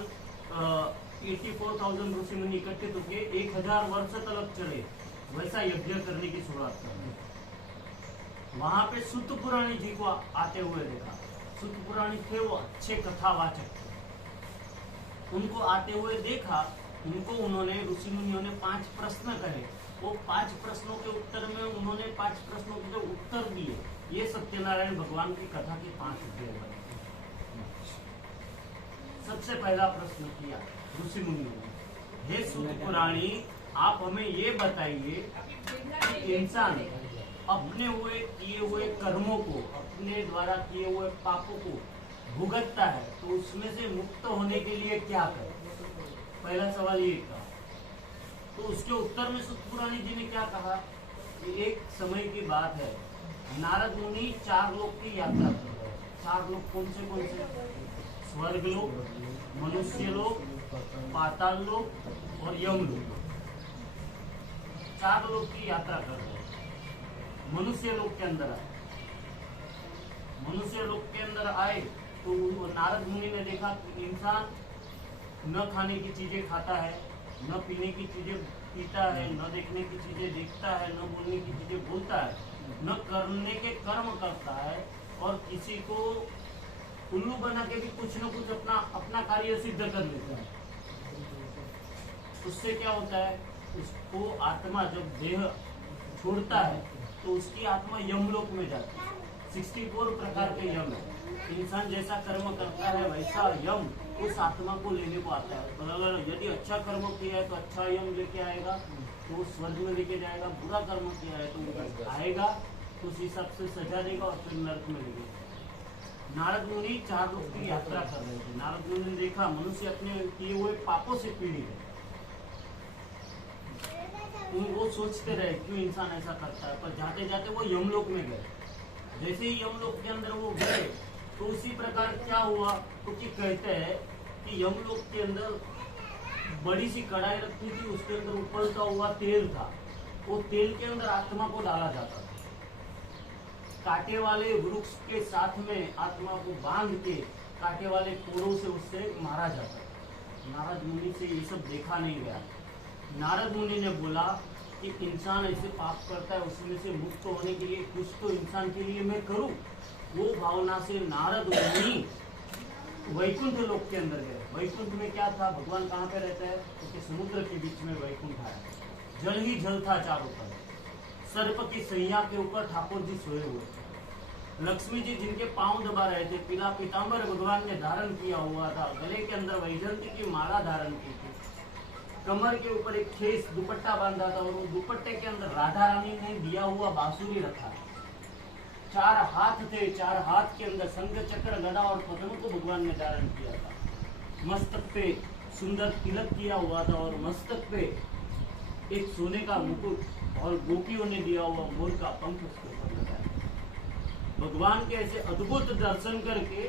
84,000 ऋषि मुनि इकट्ठित होकर 1000 वर्ष तक चले वैसा यज्ञ करने की शुरुआत कर। वहां पे सुत पुराणी जी को आते हुए देखा। सुत पुराणी थे वो अच्छे कथावाचक थे। उनको आते हुए देखा, उनको उन्होंने ऋषि मुनियों ने 5 प्रश्न कहे। वो 5 प्रश्नों के उत्तर में उन्होंने 5 प्रश्नों के जो उत्तर दिए, ये सत्यनारायण भगवान की कथा के 5 उपयोग बने। सबसे पहला प्रश्न किया ऋषि मुनियों ने, हे सुत पुराणी, आप हमें ये बताइए कि इंसान अपने हुए किए हुए कर्मों को, अपने द्वारा किए हुए पापों को भुगतता है, तो उसमें से मुक्त होने के लिए क्या करे? पहला सवाल ये था। तो उसके उत्तर में सुत पुराणी जी ने क्या कहा कि एक समय की बात है, नारद मुनि 4 लोक की यात्रा कर रहे हैं। 4 लोक कौन से? स्वर्ग लोक, मनुष्य लोक, पाताल लोक और यम लोक। 4 लोक की यात्रा कर रहे हैं। मनुष्य लोक के अंदर आए। मनुष्य लोक के अंदर आए तो नारद मुनि ने देखा कि इंसान न खाने की चीजें खाता है, न पीने की चीजें पीता है, न देखने की चीजें देखता है, न बोलने की चीजें बोलता है, न करने के कर्म करता है, और किसी को उल्लू बना के भी कुछ न कुछ अपना कार्य सिद्ध कर लेता है। उससे क्या होता है? उसको आत्मा जब देह छोड़ता है तो उसकी आत्मा यमलोक में जाती है। 64 प्रकार के यम है। इंसान जैसा कर्म करता है वैसा यम उस आत्मा को लेने को आता है। तो अगर यदि अच्छा कर्म किया है तो अच्छा यम लेके आएगा, तो वो स्वर्ग में लेके जाएगा। बुरा कर्म किया है तो आएगा, तो उस हिसाब से सजा देगा और फिर नरक में लेके जाएगा। नारद मुनि 4 लोक की यात्रा कर रहे थे। नारद मुनि ने देखा मनुष्य अपने किए हुए पापों से पीड़ित है। वो सोचते रहे क्यों इंसान ऐसा करता है, पर जाते जाते वो यमलोक में गए। जैसे ही यमलोक के अंदर वो गए तो उसी प्रकार क्या हुआ, क्योंकि कहते हैं कि यमलोक के अंदर बड़ी सी कढ़ाई रखी थी, उसके अंदर उबलता हुआ तेल था। वो तेल के अंदर आत्मा को डाला जाता था। कांटे वाले वृक्ष के साथ में आत्मा को बांध के कांटे वाले कोड़ों से उससे मारा जाता है। नारद मुनि से ये सब देखा नहीं गया। नारद मुनि ने बोला कि इंसान ऐसे पाप करता है, उसमें से मुक्त होने के लिए कुछ तो इंसान के लिए मैं करूं। वो भावना से नारद मुनि वैकुंठ लोक के अंदर गए। वैकुंठ में क्या था? भगवान कहाँ पे रहते हैं? क्योंकि समुद्र के बीच में वैकुंठ है, जल ही जल था चारों तरफ। सर्प की सैया के ऊपर ठाकुर जी सोए हुए थे। लक्ष्मी जी जिनके पांव दबा रहे थे, पीला पीताम्बर भगवान ने धारण किया हुआ था, गले के अंदर वैजयंती की माला धारण की थी, कमर के ऊपर एक खेस दुपट्टा बांधा था और वो दुपट्टे के अंदर राधा रानी ने दिया हुआ बांसुरी रखा। 4 हाथ थे, 4 हाथ के अंदर शंख चक्र गदा और पद्म को भगवान ने धारण किया था। मस्तक पे सुंदर तिलक किया हुआ था और मस्तक पे एक सोने का मुकुट और गोपियों ने दिया हुआ मोर का पंख उसके ऊपर लगाया। भगवान के ऐसे अद्भुत दर्शन करके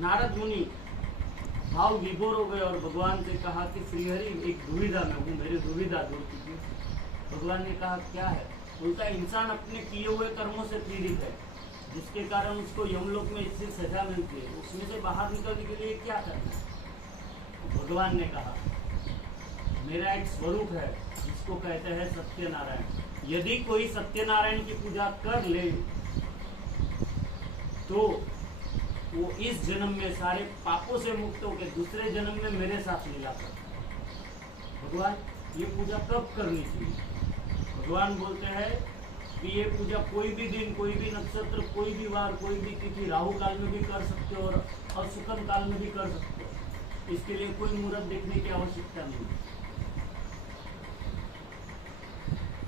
नारद मुनि भाव विभोर हो गए और भगवान से कहा कि श्रीहरि एक दुविधा में हूँ, मेरी दुविधा दूर कीजिए। भगवान ने कहा क्या है? बोलता इंसान अपने किए हुए कर्मों से पीड़ित है, जिसके कारण उसको यमलोक में इससे सजा मिलती है, उसमें से बाहर निकलने के लिए क्या करना है? भगवान ने कहा मेरा एक स्वरूप है जिसको कहते हैं सत्यनारायण। यदि कोई सत्यनारायण की पूजा कर ले तो वो इस जन्म में सारे पापों से मुक्त होकर दूसरे जन्म में मेरे साथ लीला करता है। भगवान ये पूजा कब करनी चाहिए? भगवान बोलते हैं कि ये पूजा कोई भी दिन, कोई भी नक्षत्र, कोई भी वार, कोई भी तिथि, राहु काल में भी कर सकते हो और अशुकन काल में भी कर सकते हो। इसके लिए कोई मुहूर्त देखने की आवश्यकता नहीं है।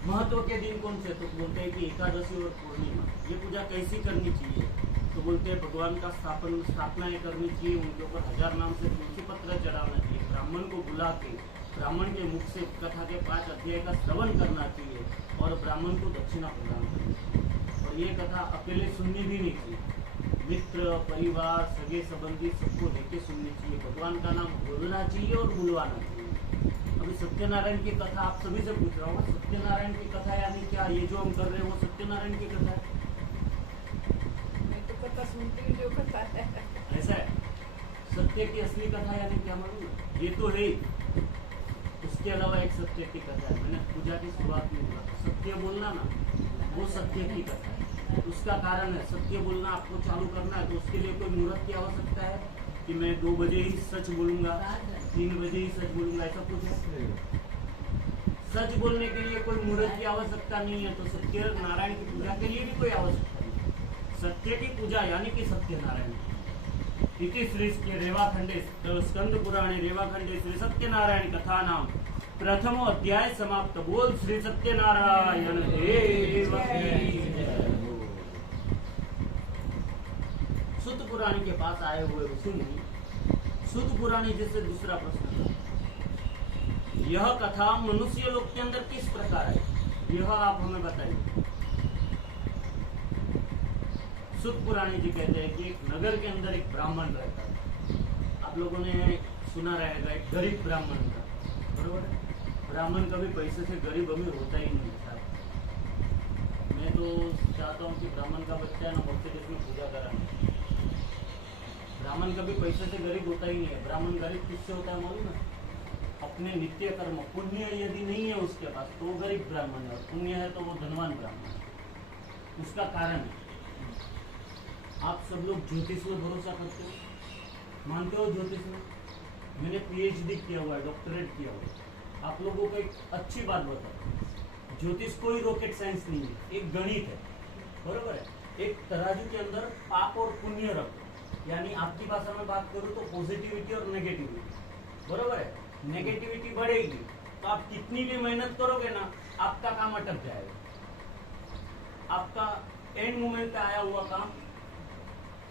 महत्व के दिन कौन से? तो बोलते हैं कि एकादशी और पूर्णिमा। ये पूजा कैसी करनी चाहिए? तो बोलते हैं भगवान का स्थापना करनी चाहिए, उनके ऊपर 1000 नाम से तुलसी पत्र चढ़ाना चाहिए, ब्राह्मण को बुला के ब्राह्मण के मुख से कथा के 5 अध्याय का श्रवण करना चाहिए और ब्राह्मण को दक्षिणा प्रदान करनी चाहिए। और ये कथा अकेले सुननी भी नहीं चाहिए, मित्र परिवार सगे संबंधी सबको लेके सुननी चाहिए। भगवान का नाम बोलना चाहिए और बुलवाना चाहिए। अभी सत्यनारायण की कथा आप सभी से पूछ रहा हूँ, सत्यनारायण की कथा यानी क्या? ये जो हम कर रहे हैं वो सत्यनारायण की कथा है? मैं तो कथा सुनती हूँ, जो कथा है ऐसा है। सत्य की असली कथा यानी क्या मालूम? ये तो है, उसके अलावा एक सत्य की कथा है। मैंने पूजा की शुरुआत में बोला सत्य बोलना ना, वो सत्य की कथा है। उसका कारण है सत्य बोलना। आपको चालू करना है तो उसके लिए कोई मुहूर्त की आवश्यकता है कि मैं 2 बजे ही सच बोलूंगा, 3 बजे ही सच बोलूंगा, ऐसा कुछ है? सच बोलने के लिए कोई मुहूर्त की आवश्यकता नहीं है, तो सत्य नारायण की पूजा के लिए भी कोई आवश्यकता नहीं। सत्य की पूजा यानी कि सत्यनारायण। इति श्री रेवाखंडे स्कंद पुराणे रेवाखंडे श्री सत्यनारायण कथा नाम प्रथमो अध्याय समाप्त। बोल श्री सत्यनारायण देव की जय। सुत पुराणी के पास आए हुए ऋषि मुनि सुत पुराणी जैसे दूसरा प्रश्न था, यह कथा मनुष्य लोक के अंदर किस प्रकार है, यह आप हमें बताइए। सुत पुराणी जी कहते हैं कि एक नगर के अंदर एक ब्राह्मण रहता है। आप लोगों ने सुना रहेगा एक गरीब ब्राह्मण था, बरोबर है? ब्राह्मण कभी पैसे से गरीब अमीर होता ही नहीं था। मैं तो चाहता हूँ कि ब्राह्मण का बच्चा है ना मर्सिडीज में पूजा कराना। ब्राह्मण कभी पैसे से गरीब होता ही नहीं है। ब्राह्मण गरीब किससे होता है मालूम है? अपने नित्य कर्म, पुण्य यदि नहीं है उसके पास तो वो गरीब ब्राह्मण है, और पुण्य है तो वो धनवान ब्राह्मण है। उसका कारण है, आप सब लोग ज्योतिष में भरोसा करते हो, मानते हो ज्योतिष में? मैंने PhD किया हुआ है, डॉक्टरेट किया हुआ है। आप लोगों को एक अच्छी बात बताऊं, ज्योतिष कोई रॉकेट साइंस नहीं है, एक गणित है, बरोबर है? एक तराजू के अंदर पाप और पुण्य रखो, यानी आपकी भाषा में बात करूं तो पॉजिटिविटी और नेगेटिविटी, बरोबर है? नेगेटिविटी बढ़ेगी तो आप कितनी भी मेहनत करोगे ना, आपका काम अटक जाएगा, आपका एंड मोमेंट पे आया हुआ काम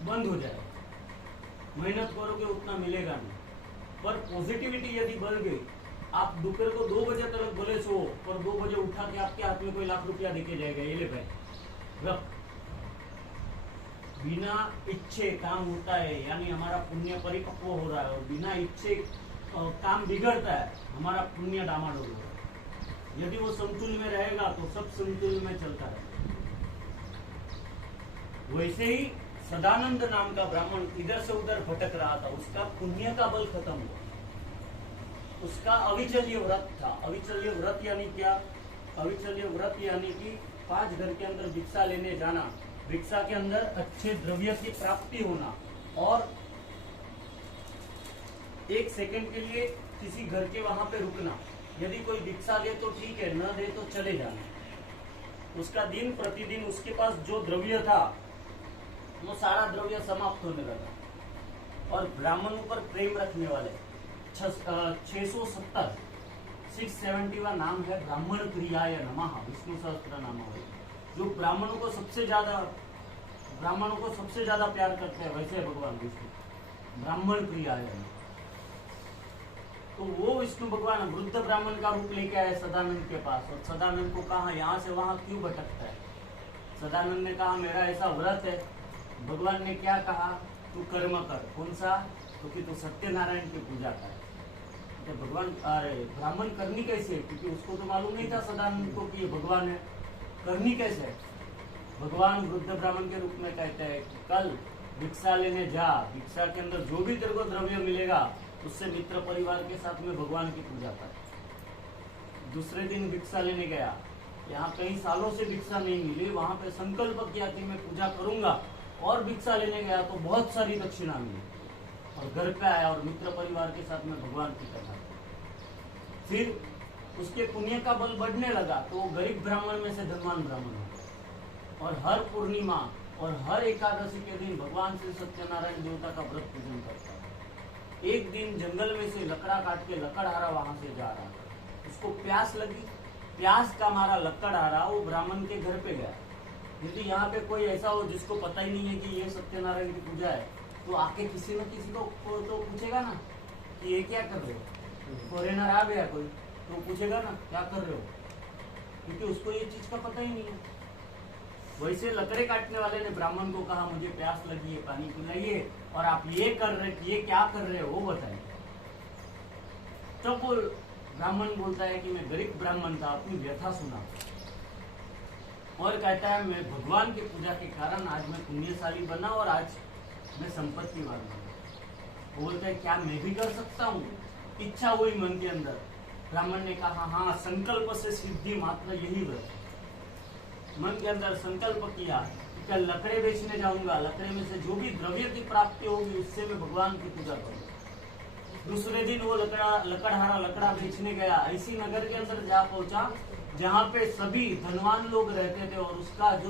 बंद हो जाएगा। मेहनत करोगे उतना मिलेगा नहीं। पर पॉजिटिविटी यदि बढ़ गई, आप दोपहर को 2 बजे तक बोले सो, पर 2 बजे उठा के आपके हाथ में कोई लाख रुपया देके जाएगा, ये ले भाई रख। बिना इच्छे काम होता है, यानी हमारा पुण्य परिपक्व हो रहा है, और बिना इच्छे काम बिगड़ता है, हमारा पुण्य डामाडोल हो रहा है। यदि वो संतुलन में रहेगा तो सब संतुलन में चलता रहेगा। वैसे ही सदानंद नाम का ब्राह्मण इधर से उधर भटक रहा था, उसका पुण्य का बल खत्म हुआ। उसका अविचल्य व्रत था। अविचल्य व्रत यानी क्या? अविचल्य व्रत यानी कि 5 घर के अंदर भिक्षा लेने जाना, भिक्षा के अंदर अच्छे द्रव्य की प्राप्ति होना और 1 सेकंड के लिए किसी घर के वहां पे रुकना। यदि कोई भिक्षा दे तो ठीक है, न दे तो चले जाना। उसका दिन प्रतिदिन उसके पास जो द्रव्य था वो सारा द्रव्य समाप्त होने लगा। और ब्राह्मणों पर प्रेम रखने वाले 670 671 नाम है ब्राह्मण प्रियाय नमः, विष्णु सहस्त्र नाम है। जो ब्राह्मणों को सबसे ज्यादा प्यार करते हैं वैसे भगवान विष्णु ब्राह्मण प्रियाय नमः। तो वो विष्णु भगवान वृद्ध ब्राह्मण का रूप लेके आए सदानंद के पास, और सदानंद को कहा यहाँ से वहां क्यों भटकता है। सदानंद ने कहा मेरा ऐसा व्रत है। भगवान ने क्या कहा? तू कर्म कर। कौन सा? क्योंकि तू सत्यनारायण की पूजा कर। तो भगवान अरे ब्राह्मण करनी कैसे? क्योंकि उसको तो मालूम नहीं था सदानंद को कि ये भगवान है। करनी कैसे? भगवान वृद्ध ब्राह्मण के रूप में कहते हैं कल भिक्षा लेने जा, भिक्षा के अंदर जो भी तेरे को द्रव्य मिलेगा उससे मित्र परिवार के साथ में भगवान की पूजा कर। दूसरे दिन भिक्षा लेने गया, यहाँ कई सालों से भिक्षा नहीं मिली, वहां पे संकल्प किया कि मैं पूजा करूंगा, और भिक्षा लेने गया तो बहुत सारी दक्षिणा मिली, और घर पे आया और मित्र परिवार के साथ में भगवान की कथा। फिर उसके पुण्य का बल बढ़ने लगा तो वो गरीब ब्राह्मण में से धनवान ब्राह्मण हो, और हर पूर्णिमा और हर एकादशी के दिन भगवान श्री सत्यनारायण देवता का व्रत पूजन करता है। एक दिन जंगल में से लकड़ा काट के लकड़हारा वहां से जा रहा था, उसको प्यास लगी, प्यास का मारा लकड़हारा वो ब्राह्मण के घर पे गया। यदि यहाँ पे कोई ऐसा हो जिसको पता ही नहीं है कि ये सत्यनारायण की पूजा है, तो आके किसी न किसी को तो पूछेगा ना कि ये क्या कर रहे हो। फॉरेनर आ गया कोई तो पूछेगा ना क्या कर रहे हो, क्योंकि उसको ये चीज का पता ही नहीं है। वैसे लकड़े काटने वाले ने ब्राह्मण को कहा मुझे प्यास लगी है, पानी पिलाइए, और आप ये क्या कर रहे हो वो बताइए। तब वो ब्राह्मण बोलता है कि मैं गरीब ब्राह्मण था, अपनी व्यथा सुना, और कहता है मैं भगवान की पूजा के कारण आज मैं पुण्यशाली बना और आज मैं संपत्तिवान बना। बोलते हैं क्या मैं भी कर सकता हूँ? इच्छा हुई मन के अंदर। ब्राह्मण ने कहा हाँ, संकल्प से सिद्धि मात्र यही व्रत। मन के अंदर संकल्प किया कि कल लकड़े बेचने जाऊंगा, लकड़े में से जो भी द्रव्य की प्राप्ति होगी उससे मैं भगवान की पूजा करूंगा। दूसरे दिन वो लकड़हारा लकड़ा बेचने गया। ऐसी नगर के अंदर जा पहुंचा जहाँ पे सभी धनवान लोग रहते थे, और उसका जो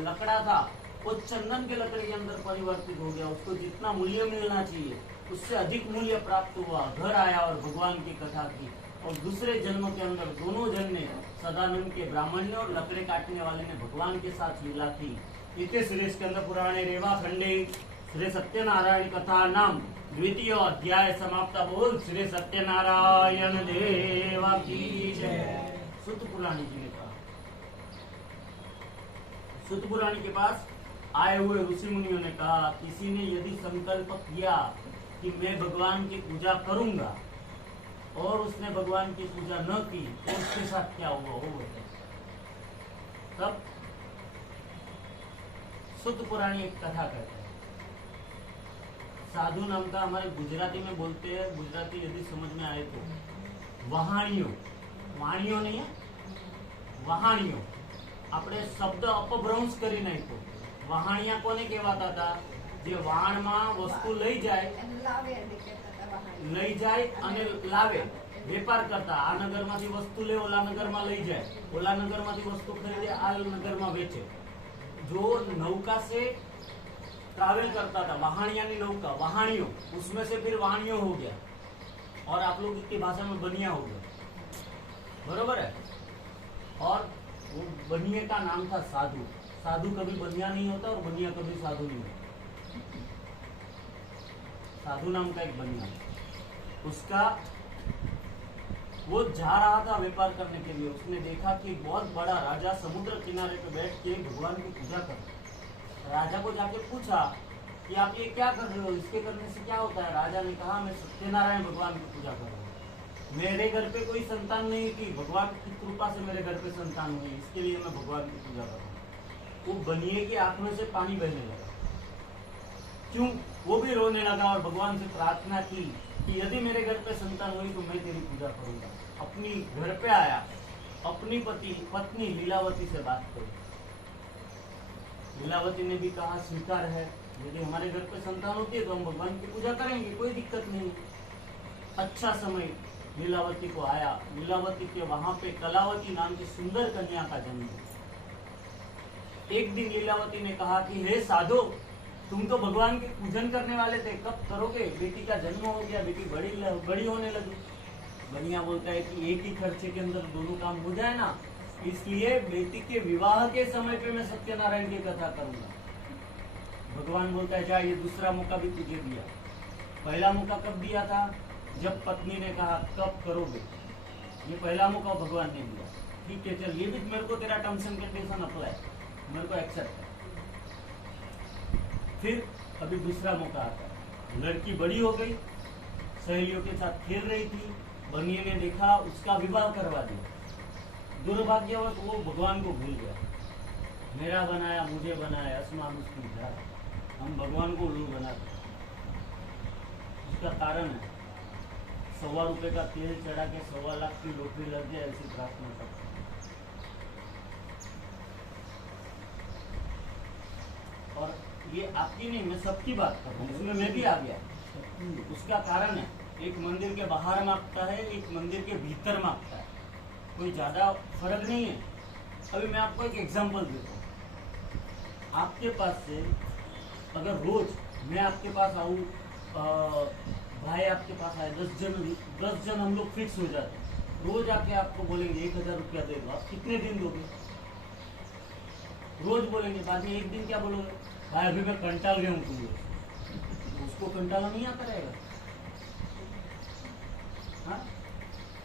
लकड़ा था वो चंदन के लकड़े के अंदर परिवर्तित हो गया। उसको जितना मूल्य मिलना चाहिए उससे अधिक मूल्य प्राप्त हुआ। घर आया और भगवान की कथा की, और दूसरे जन्म के अंदर दोनों जन ने, सदानंद के ब्राह्मण ने और लकड़े काटने वाले ने भगवान के साथ लीला की। इति श्री स्कंद पुराणे रेवा खंडे श्री सत्यनारायण कथा नाम द्वितीय अध्याय समाप्त। बोल श्री सत्यनारायण देव की जय। सुत पुराणी जी ने कहा, सुत पुराणी के पास आए हुए ऋषि मुनियों ने कहा किसी ने यदि संकल्प किया कि मैं भगवान की पूजा करूंगा और उसने भगवान की पूजा न की तो उसके साथ क्या हुआ वो बताए। तब सुत पुराणी एक कथा कहते हैं। साधु नाम का हमारे गुजराती में बोलते हैं, गुजराती यदि समझ में आए तो वहाणियों, वाणियों नहीं है, वहाणियों। આપણે શબ્દ અપભ્રંશ કરી નાખ્યો। વહાણિયા કોને કહેવાતા હતા? જે વાણમાં વસ્તુ લઈ જાય અને લાવે, વેપાર કરતા। આ નગરમાંથી વસ્તુ લે, ઓલા નગરમાં લઈ જાય, ઓલા નગરમાંથી વસ્તુ ખરીદે, આ નગરમાં વેચે। जो नौका से ट्रैवल करता था, वहाणियानी नौका, वहाणियों, उसमें से फिर वाणियों हो गया, और आप लोग की भाषा में बनिया हो गया, बरोबर है। और वो बनिए का नाम था साधु। साधु कभी बनिया नहीं होता और बनिया कभी साधु नहीं होता। साधु नाम का एक बनिया, उसका वो जा रहा था व्यापार करने के लिए। उसने देखा कि बहुत बड़ा राजा समुद्र किनारे पे बैठ के भगवान की पूजा कर रहा है। राजा को जाके पूछा कि आप ये क्या कर रहे हो, इसके करने से क्या होता है? राजा ने कहा मैं सत्यनारायण भगवान की पूजा कर रहा हूँ, मेरे घर पे कोई संतान नहीं थी, भगवान की कृपा से मेरे घर पे संतान हुई, इसके लिए मैं भगवान की पूजा कर रहा हूँ। वो बनिए की आंख में से पानी बहने लगा। क्यों? वो भी रोने लगा और भगवान से प्रार्थना की कि यदि मेरे घर पे संतान हुई तो मैं तेरी पूजा करूंगा। अपनी घर पे आया, अपनी पत्नी लीलावती से बात करो। लीलावती ने भी कहा स्वीकार है, यदि हमारे घर पे संतान होती है तो हम भगवान की पूजा करेंगे, कोई दिक्कत नहीं। अच्छा समय लीलावती को आया। लीलावती के वहां पे कलावती नाम की सुंदर कन्या का जन्म हुआ। एक दिन लीलावती ने कहा कि हे साधो, तुम तो भगवान के पूजन करने वाले थे, कब करोगे? बेटी का जन्म हो गया, बेटी बड़ी होने लगी। बनिया बोलता है कि एक ही खर्चे के अंदर दोनों काम हो जाए ना, इसलिए बेटी के विवाह के समय पे मैं सत्यनारायण की कथा करूंगा। भगवान बोलता है जा, ये दूसरा मौका भी तुझे दिया। पहला मौका कब दिया था? जब पत्नी ने कहा कब करोगे। ये पहला मौका भगवान ने दिया। ठीक है, चल ये भी मेरे को तेरा टर्म्स एंड कंडीशन अप्लाई, मेरे को एक्सेप्ट है। फिर अभी दूसरा मौका आता है। लड़की बड़ी हो गई, सहेलियों के साथ खेल रही थी, बनिए ने देखा, उसका विवाह करवा दिया। दुर्भाग्यवश वो भगवान को भूल गया। मेरा बनाया मुझे बनाया, आसमान उसकी जा, हम भगवान को उल्लू बनाते। उसका कारण है 1.25 रुपए का तेल चढ़ा के 1.25 लाख की लॉटरी लग जाए, ऐसी प्रार्थना करते। और ये आपकी नहीं, मैं सबकी बात कर रहा हूँ, इसमें मैं भी आ गया। उसका कारण है, एक मंदिर के बाहर मांगता है, एक मंदिर के भीतर मांगता है, कोई ज्यादा फर्क नहीं है। अभी मैं आपको एक एग्जांपल देता हूँ। आपके पास से अगर रोज मैं आपके पास आऊँ, भाई आपके पास आए, 10 जन हम लोग फिक्स हो जाते हैं। रोज आके आपको बोलेंगे 1000 रुपया दे दो, आप कितने दिन दोगे? रोज बोलेंगे, बाद में एक दिन क्या बोलोगे? भाई अभी मैं कंटाल गया हूँ तुमसे। उसको कंटाला नहीं आता रहेगा। हाँ?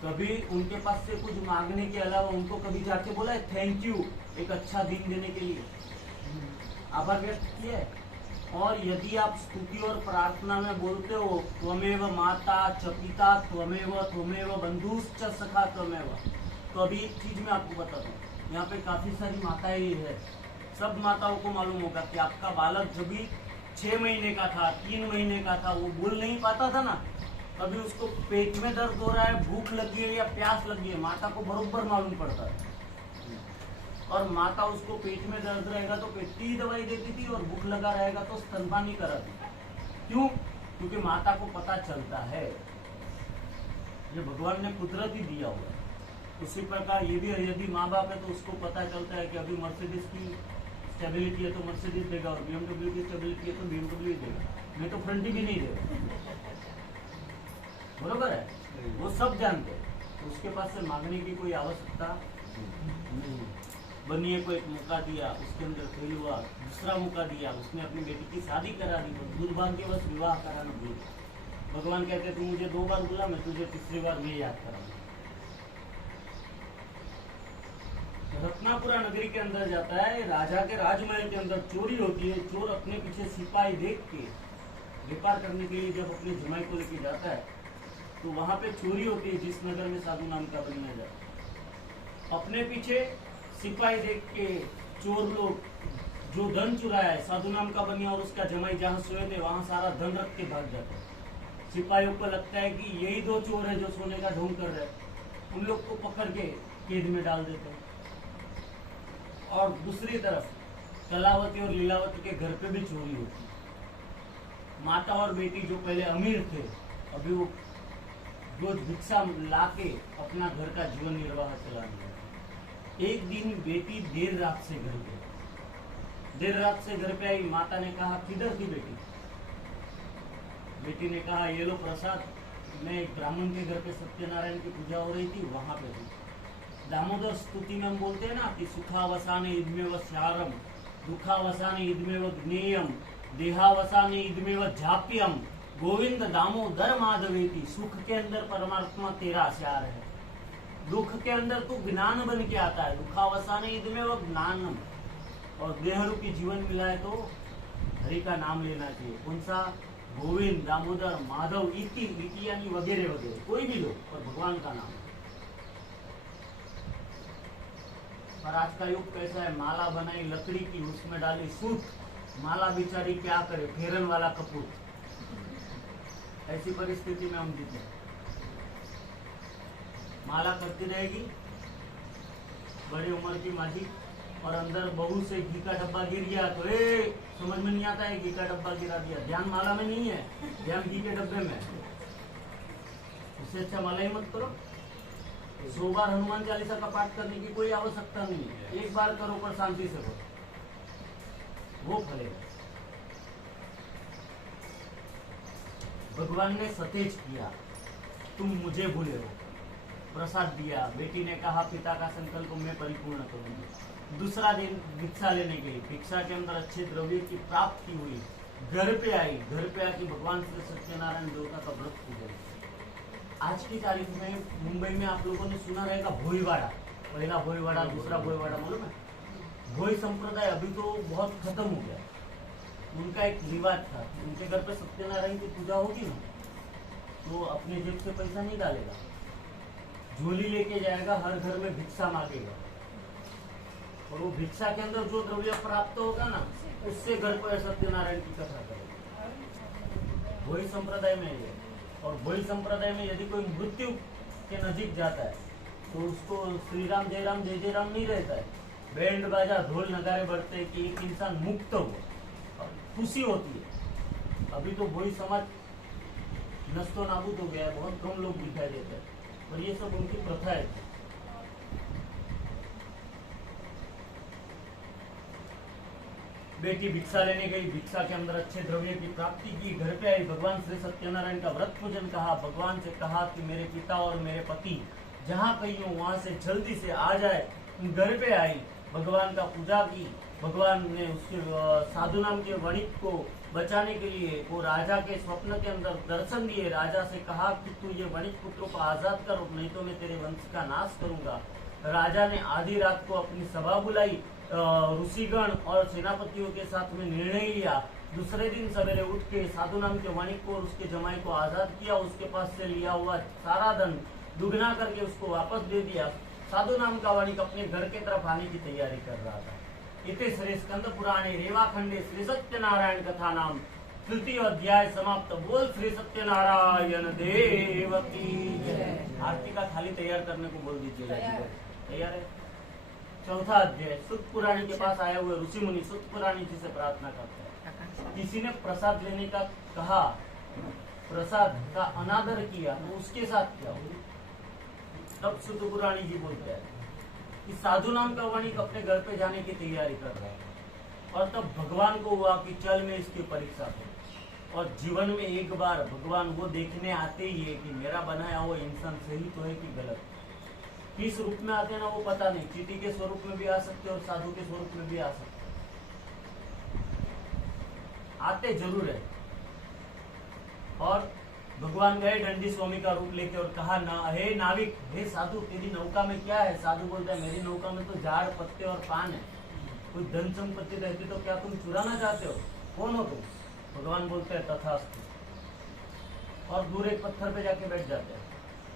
कभी उनके पास से कुछ मांगने के अलावा उनको कभी जाके बोला है थैंक यू, एक अच्छा दिन देने के लिए आभार व्यक्त किया है? और यदि आप स्तुति और प्रार्थना में बोलते हो त्वमेव माता च पिता त्वमेव बंधुश्च सखा त्वमेव, तो अभी एक चीज मैं आपको बताता हूँ, यहाँ पे काफी सारी माताएं है। सब माताओं को मालूम होगा कि आपका बालक जब भी 6 महीने का था, 3 महीने का था, वो बोल नहीं पाता था ना, अभी उसको पेट में दर्द हो रहा है, भूख लगी है या प्यास लगी है, माता को बरोबर मालूम पड़ता है। और माता उसको पेट में दर्द रहेगा तो पेट की दवाई देती थी, और भूख लगा रहेगा तो स्तनपानी कराती। क्यों? क्योंकि माता को पता चलता है, ये भगवान ने कुदरती दिया हुआ है। उसी प्रकार ये भी यदि माँ बाप है तो उसको पता चलता है कि अभी मर्सिडीज की स्टेबिलिटी है तो मर्सिडीज देगा, और BMW की स्टेबिलिटी है तो BMW देगा, नहीं तो फ्रंटी भी नहीं देगा। बरोबर है, वो सब जानते हैं। तो उसके पास से मांगने की कोई आवश्यकता नहीं। बनिए को एक मौका दिया, उसके अंदर फेल हुआ, दूसरा मौका दिया, उसने अपनी बेटी की शादी करा दी, तो दुर्भाग्यवश विवाह कराना भूल गया। भगवान कहते तू मुझे 2 बार बुला, मैं तुझे तीसरी बार नहीं याद कराऊंगा। रत्नापुरा नगरी के अंदर जाता है, राजा के राजमहल के अंदर चोरी होती है। चोर अपने पीछे सिपाही देख के व्यापार करने के लिए जब अपने जमाई को लेके जाता है, तो वहां पे चोरी होती है जिस नगर में साधु नाम का बनिया जाता। अपने पीछे सिपाही देख के चोर लोग जो धन चुराया है, साधु नाम का बनिया और उसका जमाई जहाँ सोए थे वहां सारा धन रख के भाग जाता है। सिपाहियों को लगता है कि यही 2 चोर है जो सोने का ढोंग कर रहे हैं, उन लोग को पकड़ के कैद में डाल देते हैं। और दूसरी तरफ कलावती और लीलावती के घर पे भी चोरी होती है। माता और बेटी जो पहले अमीर थे, अभी वो रोज भिक्षा लाके अपना घर का जीवन निर्वाह चलाने। एक दिन बेटी देर रात से घर पे आई। माता ने कहा किधर थी बेटी? बेटी ने कहा ये लो प्रसाद, मैं एक ब्राह्मण के घर पे सत्यनारायण की पूजा हो रही थी, वहां पे थी। दामोदर स्तुति में हम बोलते हैं ना कि सुखावसाने इदमेव स्यारम, दुखावसाने इदमेव ज्ञेयम, देहावसाने इदमेव झाप्यम, गोविंद दामोदर माधवेति। सुख के अंदर परमात्मा तेरा आचार है, दुख के अंदर तू ज्ञान बन के आता है। दुखावसाने इदमेव ज्ञानम, और देह रूपी जीवन मिला है तो हरि का नाम लेना चाहिए। कौन सा? गोविंद, दामोदर, माधव, इति यानी वगैरह वगैरह, कोई भी लो, और भगवान का नाम। और आज का युग कैसा है? माला बनाई लकड़ी की, उसमें डाली सूत, माला बेचारी क्या करे, फेरन वाला कपूर। ऐसी परिस्थिति में हम जीते। माला करती रहेगी, बड़ी उम्र की माझी, और अंदर बहू से घी का डब्बा गिर गया तो समझ में नहीं आता है घी का डब्बा गिरा दिया। ध्यान माला में नहीं है, ध्यान घी के डब्बे में। इससे अच्छा माला ही मत करो। 100 बार हनुमान चालीसा का पाठ करने की कोई आवश्यकता नहीं है, एक बार करो पर शांति से करो, वो फलेगा। भगवान ने सतेज किया, तुम मुझे भूले हो, प्रसाद दिया। बेटी ने कहा पिता का संकल्प मैं परिपूर्ण करूंगी। दूसरा दिन भिक्षा लेने गई, भिक्षा के अंदर अच्छे द्रव्य की प्राप्ति हुई। घर पे आई, घर पे आके भगवान श्री सत्यनारायण देवता का व्रत पूजा। आज की तारीख में मुंबई में आप लोगों ने सुना रहेगा भोईवाड़ा, पहला भोईवाड़ा, दूसरा भोईवाड़ा, मालूम है? भोई संप्रदाय अभी तो बहुत खत्म हो गया। उनका एक रिवाज था, उनके घर पे सत्यनारायण की पूजा होगी ना तो अपने जेब से पैसा नहीं डालेगा, झोली लेके जाएगा, हर घर में भिक्षा मांगेगा, और वो भिक्षा के अंदर जो द्रव्य प्राप्त होगा ना उससे घर पर सत्यनारायण की कथा करेगा। भोई संप्रदाय में ये, और भोई संप्रदाय में यदि कोई मृत्यु के नजीक जाता है तो उसको श्री राम जय राम नहीं रहता है, बैंड बाजा ढोल नगारे बढ़ते हैं कि एक इंसान मुक्त हो, खुशी होती है। अभी तो भोई समाज नस्तो नाबूद हो गया है, बहुत कम लोग दिखाई देते हैं, और ये सब उनकी प्रथा है। बेटी भिक्षा लेने गई, भिक्षा के अंदर अच्छे द्रव्य की प्राप्ति की। घर पे आई, भगवान श्री सत्यनारायण का व्रत पूजन कहा। भगवान से कहा कि मेरे पिता और मेरे पति जहाँ कहीं हो वहां से जल्दी से आ जाए। घर पे आई, भगवान का पूजा की। भगवान ने उसके साधु नाम के वणिक को बचाने के लिए वो राजा के स्वप्न के अंदर दर्शन दिए। राजा से कहा कि तू ये वणिक पुत्रों को आजाद कर, नहीं तो मैं तेरे वंश का नाश करूंगा। राजा ने आधी रात को अपनी सभा बुलाई, ऋषिगण और सेनापतियों के साथ में निर्णय लिया। दूसरे दिन सवेरे उठ के साधु नाम के वणिक को और उसके जमाई को आजाद किया। उसके पास से लिया हुआ सारा धन दुगना करके उसको वापस दे दिया। साधु नाम का वणिक अपने घर के तरफ आने की तैयारी कर रहा था। इति श्री स्कंद पुराणे रेवाखंडे श्री सत्यनारायण कथा नाम तृतीय अध्याय समाप्त। बोल श्री सत्यनारायण देव की जय। आरती का थाली तैयार करने को बोल दीजिए। तैयार है? चौथा अध्याय। सुत पुराणी के पास आए हुए ऋषि मुनि सुत पुराणी जी से प्रार्थना करते हैं। किसी ने प्रसाद लेने का कहा, प्रसाद का अनादर किया तो उसके साथ क्या हो? तब सुत पुराणी जी बोलते हैं कि साधु नाम का वणिक अपने घर पे जाने की तैयारी कर रहा है, और तब भगवान को हुआ कि चल मैं इसकी परीक्षा करूं। और जीवन में एक बार भगवान वो देखने आते ही है कि मेरा बनाया हुआ इंसान सही तो है कि गलत। किस रूप में आते हैं ना वो पता नहीं, चींटी के स्वरूप में भी आ सकते और साधु के स्वरूप में भी आ सकते, आते जरूर है। और भगवान गए दंडी स्वामी का रूप लेके और कहा ना, हे नाविक, हे साधु, तेरी नौका में क्या है? साधु बोलता है मेरी नौका में तो झाड़ पत्ते और पान है, कोई धन संपत्ति रहती तो क्या तुम चुराना चाहते हो? कौन हो तुम? भगवान बोलते हैं तथास्तु, और दूर एक पत्थर पे जाके बैठ जाते हैं।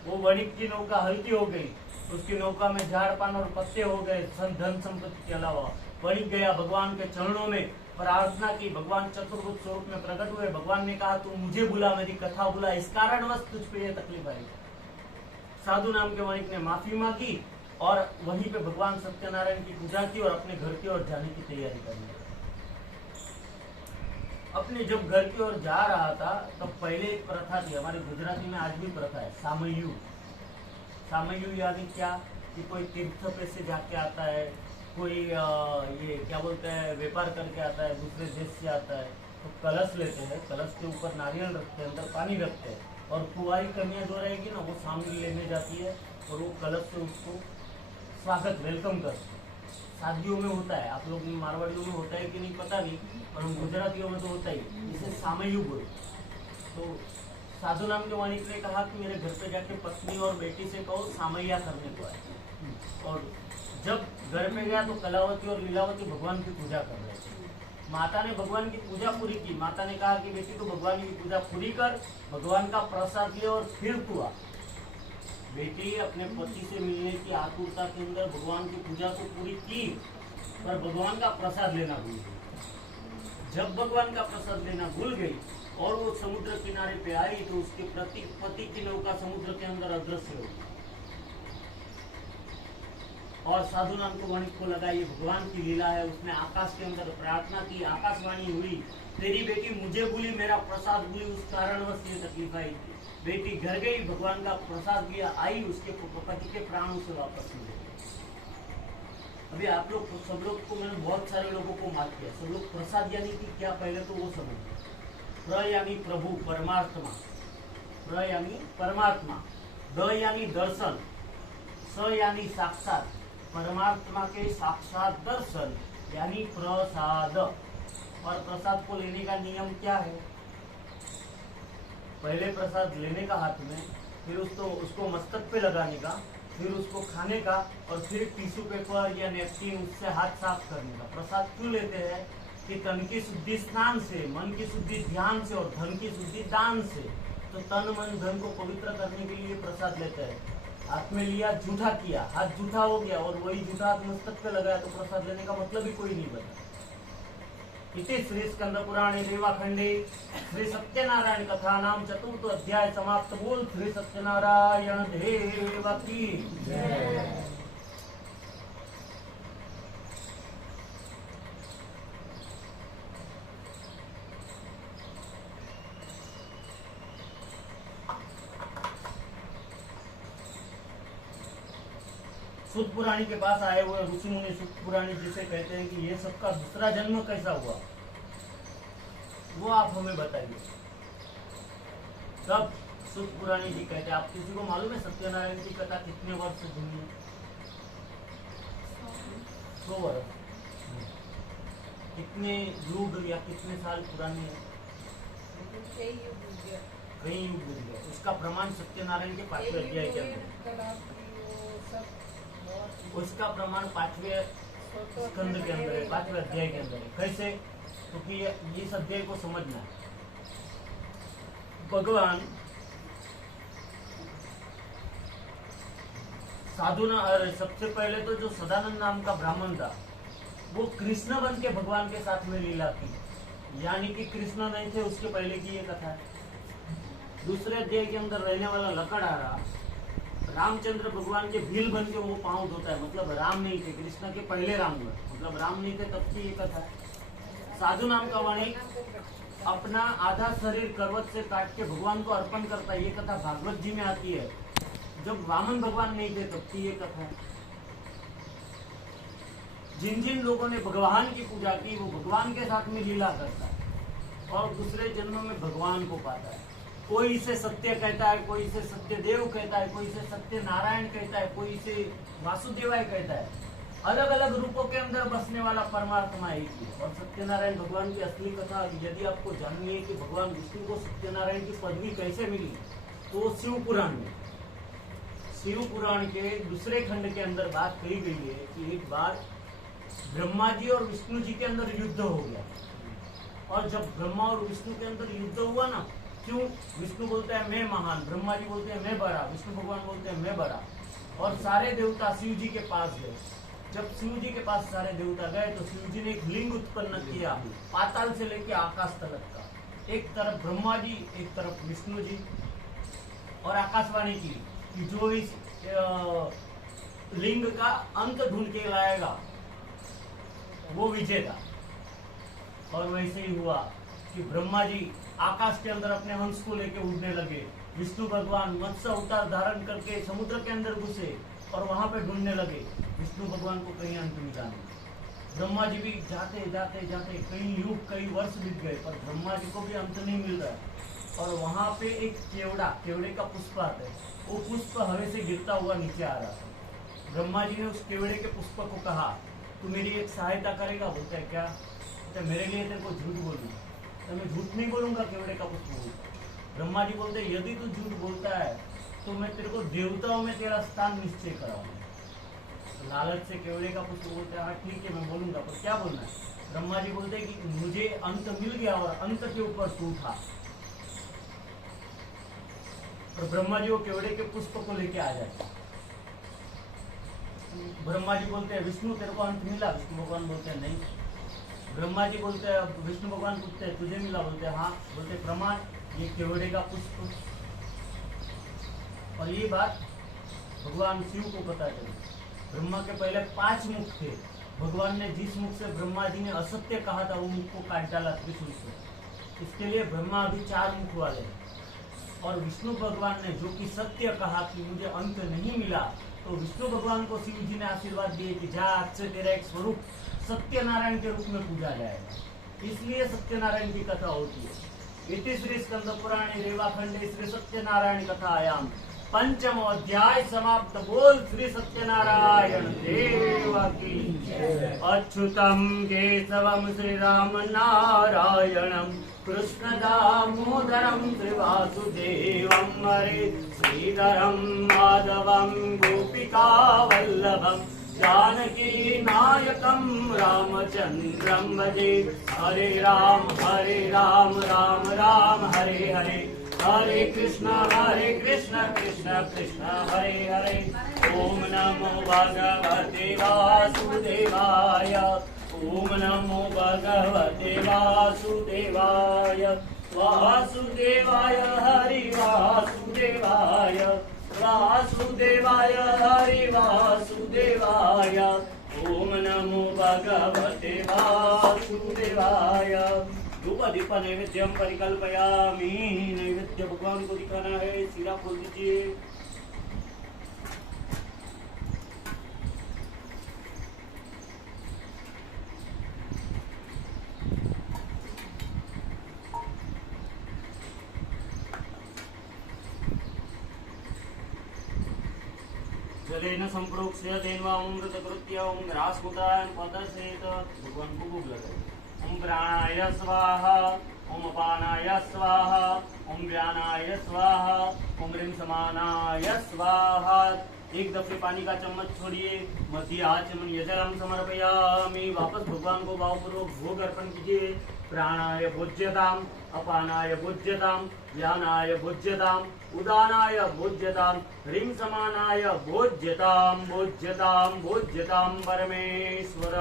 वो वणिक की नौका हल्की हो गई, उसकी नौका में झाड़ पान और पत्ते हो गए, धन संपत्ति के अलावा। वणिक गया भगवान के चरणों में प्रार्थना की। भगवान चतुर्भुज स्वरूप में प्रकट हुए। भगवान ने कहा तू मुझे बुला, मेरी कथा बुला, इस कारणवश तुझ पे ये तकलीफ आई। साधु नाम के वणिक ने माफी मांगी और वहीं पे भगवान सत्यनारायण की पूजा की और अपने घर की ओर जाने की तैयारी करने लगा। अपने जब घर की ओर जा रहा था तब पहले एक प्रथा थी, हमारे गुजराती में आज भी प्रथा है, सामयु। सामयु यानी क्या कि कोई तीर्थ पे से जाके आता है, कोई ये क्या बोलते हैं व्यापार करके आता है, दूसरे देश से आता है, तो कलश लेते हैं, कलश के ऊपर नारियल रखते हैं, अंदर पानी रखते हैं, और कुंवारी कन्या जो रहेगी ना वो सामने लेने जाती है और वो कलश से उसको स्वागत वेलकम करते हैं। शादियों में होता है, आप लोग मारवाड़ियों में होता है कि नहीं पता नहीं, पर हम गुजरातियों में तो होता ही, इसे सामयु बोलते। तो साधु नाम के वणिक ने कहा कि मेरे घर पे जाके पत्नी और बेटी से कहो सामैया करने को आए। और जब घर पे गया तो कलावती और लीलावती भगवान की पूजा कर रहे थे। माता ने भगवान की पूजा पूरी की। माता ने कहा कि बेटी तो भगवान की पूजा पूरी कर, भगवान का प्रसाद ले और फिर तू आ। बेटी अपने पति से मिलने की आतुरता के अंदर भगवान की पूजा तो पूरी की, पर भगवान का प्रसाद लेना भूल गई। जब भगवान का प्रसाद लेना भूल गई और वो समुद्र किनारे पे आई तो उसके पति की नौका समुद्र के अंदर अदृश्य हो गई। और साधु नाम को वणिक को लगा ये भगवान की लीला है। उसने आकाश के अंदर प्रार्थना की, आकाशवाणी हुई, तेरी बेटी मुझे भूली, मेरा प्रसाद भूली, उस कारणवश ये तकलीफ आई। बेटी घर गई, भगवान का प्रसाद लिया, आई, उसके पति के प्राण उसे वापस मिले। अभी आप लोग सब लोग को, मैंने बहुत सारे लोगों को माफ किया। सब लोग प्रसाद यानी कि क्या, पहले तो वो समझ। प्र यानी प्रभु परमात्मा, प्र यानी परमात्मा, द यानी दर्शन, स यानी साक्षात, परमात्मा के साक्षात दर्शन यानी प्रसाद। और प्रसाद को लेने का नियम क्या है? पहले प्रसाद लेने का हाथ में, फिर उसको मस्तक पे लगाने का, फिर उसको खाने का, और फिर टिश्यू पेपर या नैपकिन उससे हाथ साफ करने का। प्रसाद क्यों लेते हैं? कि तन की शुद्धि स्नान से, मन की शुद्धि ध्यान से और धन की शुद्धि दान से। तो तन मन धन को पवित्र करने के लिए प्रसाद लेते हैं। हाथ में लिया, जूठा किया, हाथ जूठा हो गया और वही जूठा हाथ मस्तक पे लगाया तो प्रसाद लेने का मतलब ही कोई नहीं बना। इति श्री स्कंद पुराणे देवाखंडे श्री सत्यनारायण कथा नाम चतुर्थ अध्याय समाप्त। बोल श्री सत्यनारायण देव की जय। सूत पुराणी के पास आए हुए ऋषि मुनि सूत पुराणी जिसे कहते हैं कि ये सबका दूसरा जन्म कैसा हुआ, वो आप हमें बताइए। तब सूत पुराणी जी कहते हैं, आप किसी को मालूम है सत्यनारायण की कथा कितने वर्ष से जुड़ी है? 100 वर्ष। कितने युग या कितने साल पुरानी है? कई युग गुजर गए। उसका प्रमाण सत्यनारायण के 5वें अध्याय के अंदर, उसका प्रमाण 5वें स्कंद के अंदर है, 5वें अध्याय के अंदर है। कैसे? क्योंकि तो इस अध्याय को समझना है। भगवान साधु सबसे पहले तो जो सदानंद नाम का ब्राह्मण था वो कृष्ण बन के भगवान के साथ में लीला की, यानी कि कृष्ण नहीं थे उसके पहले की ये कथा है। दूसरे अध्याय के अंदर रहने वाला लकड़हारा रामचंद्र भगवान के भील बन के वो पांव धोता है, मतलब राम नहीं थे, कृष्ण के पहले राम हुए, मतलब राम नहीं थे तब की ये कथा है। साधु नाम का वणिक अपना आधा शरीर करवट से काट के भगवान को अर्पण करता है, ये कथा भागवत जी में आती है। जब वामन भगवान नहीं थे तब की ये कथा है। जिन जिन लोगों ने भगवान की पूजा की वो भगवान के साथ में लीला करता है और दूसरे जन्म में भगवान को पाता है। कोई इसे सत्य कहता है, कोई इसे सत्यदेव कहता है, कोई इसे सत्य नारायण कहता है, कोई इसे वासुदेवाय कहता है। अलग अलग रूपों के अंदर बसने वाला परमात्मा एक ही है। और सत्यनारायण भगवान की असली कथा यदि आपको जाननी है कि भगवान विष्णु को सत्यनारायण की पदवी कैसे मिली, तो शिव पुराण में, शिव पुराण के दूसरे खंड के अंदर बात कही गई है कि एक बार ब्रह्मा जी और विष्णु जी के अंदर युद्ध हो गया। और जब ब्रह्मा और विष्णु के अंदर युद्ध हुआ ना, क्यों? विष्णु बोलते हैं मैं महान, ब्रह्मा जी बोलते हैं मैं बड़ा, विष्णु भगवान बोलते हैं मैं बड़ा। और सारे देवता शिव जी के पास गए। जब शिव जी के पास सारे देवता गए तो शिव जी ने एक लिंग उत्पन्न किया, पाताल से लेके आकाश तक का। एक तरफ ब्रह्मा जी, एक तरफ विष्णु जी, और आकाशवाणी की कि जो इस लिंग का अंत ढूंढ के लाएगा वो विजेता। और वैसे ही हुआ कि ब्रह्मा जी आकाश के अंदर अपने हंस को लेके उड़ने लगे, विष्णु भगवान मत्स्य अवतार धारण करके समुद्र के अंदर घुसे और वहां पे ढूंढने लगे विष्णु भगवान को कहीं अंत मिला नहीं। ब्रह्मा जी भी जाते जाते जाते कई युग कई वर्ष बीत गए पर ब्रह्मा जी को भी अंत नहीं मिल रहा है। और वहां पे एक केवड़े का पुष्प आता है, वो पुष्प हवे से गिरता हुआ नीचे आ रहा था। ब्रह्मा जी ने उस केवड़े के पुष्प को कहा, तू मेरी एक सहायता करेगा? बोलता है क्या? तो मेरे लिए तेरे को झूठ बोलूंगा। तो मैं झूठ नहीं बोलूंगा, केवड़े का पुष्प बोलूंगा। ब्रह्मा जी बोलते हैं यदि तू झूठ बोलता है तो मैं तेरे को देवताओं में तेरा स्थान निश्चय कराऊंगा। तो लालच से केवड़े का पुष्प बोलते हैं हाँ ठीक है मैं बोलूंगा, पर क्या बोलना है? ब्रह्मा जी बोलते हैं कि मुझे अंत मिल गया और अंत के ऊपर तू था। और ब्रह्मा जी वो केवड़े के पुष्प को लेके आ जाते। ब्रह्मा जी बोलते हैं विष्णु तेरे को अंत मिला? विष्णु भगवान बोलते हैं नहीं। ब्रह्मा जी बोलते हैं, विष्णु भगवान पूछते हैं तुझे मिला, बोलते हैं हाँ, बोलते प्रमाण ये केवड़े का पुष्प। और ये बात भगवान शिव को पता चली। ब्रह्मा के पहले 5 मुख थे, भगवान ने जिस मुख से ब्रह्मा जी ने असत्य कहा था वो मुख को काट डाला त्रिशूल से। इसके लिए ब्रह्मा अभी 4 मुख वाले हैं। और विष्णु भगवान ने जो कि सत्य कहा कि मुझे अंत नहीं मिला, तो विष्णु भगवान को शिव जी ने आशीर्वाद दिए कि जा आज से तेरा एक स्वरूप सत्यनारायण के रूप में पूजा जाएगा। इसलिए सत्यनारायण की कथा होती है। इति श्री स्कंद पुराणे रेवाखंडे श्री सत्यनारायण कथायाम 5वां अध्याय समाप्त। बोल श्री सत्यनारायण देव की। अच्युतम केशवम श्री राम नारायणम कृष्ण दामोदरम श्री वासुदेवम हरे श्रीधरम माधवम गोपिका वल्लभम जानकी नायकम रामचंद्रम भजे। हरे राम राम राम हरे हरे, हरे कृष्ण कृष्ण कृष्ण हरे हरे। ओम नमो भगवते वासुदेवाय, ओम नमो भगवते वासुदेवाय। वासुदेवाय हरि वासुदेवाय, वासुदेवाय हरि वासुदेवाय। ओम नमो भगवते वासुदेवाय। धूप दीप नैवेद्यम परिकल्पयामि। नैवेद्य भगवान को दिखाना है, सिरा खोल दीजिए। जलेन संप्रोक्ष्य तेन अमृत कृत्य ओम रासमुद्रायण पदसेत। भगवान को भोग लगाए। ओम प्राणाय स्वाहा, ओम अपानाय स्वाहा, ओम व्यानाय स्वाहा, ओम ह्रीं समानाय स्वाहा। एक दफे पानी का चम्मच छोड़िए, मध्य आचमन यजलम समर्पयामि। वापस भगवान को भावपूर्वक भोग अर्पण कीजिए। प्राणाय भोज्यताम, अपानाय भोज्यताम, व्यानाय भोज्यताम, उदानाय भोज्यताम, ह्रीं समानाय भोज्यताम, भोज्यताम भोज्यताम परमेश्वर।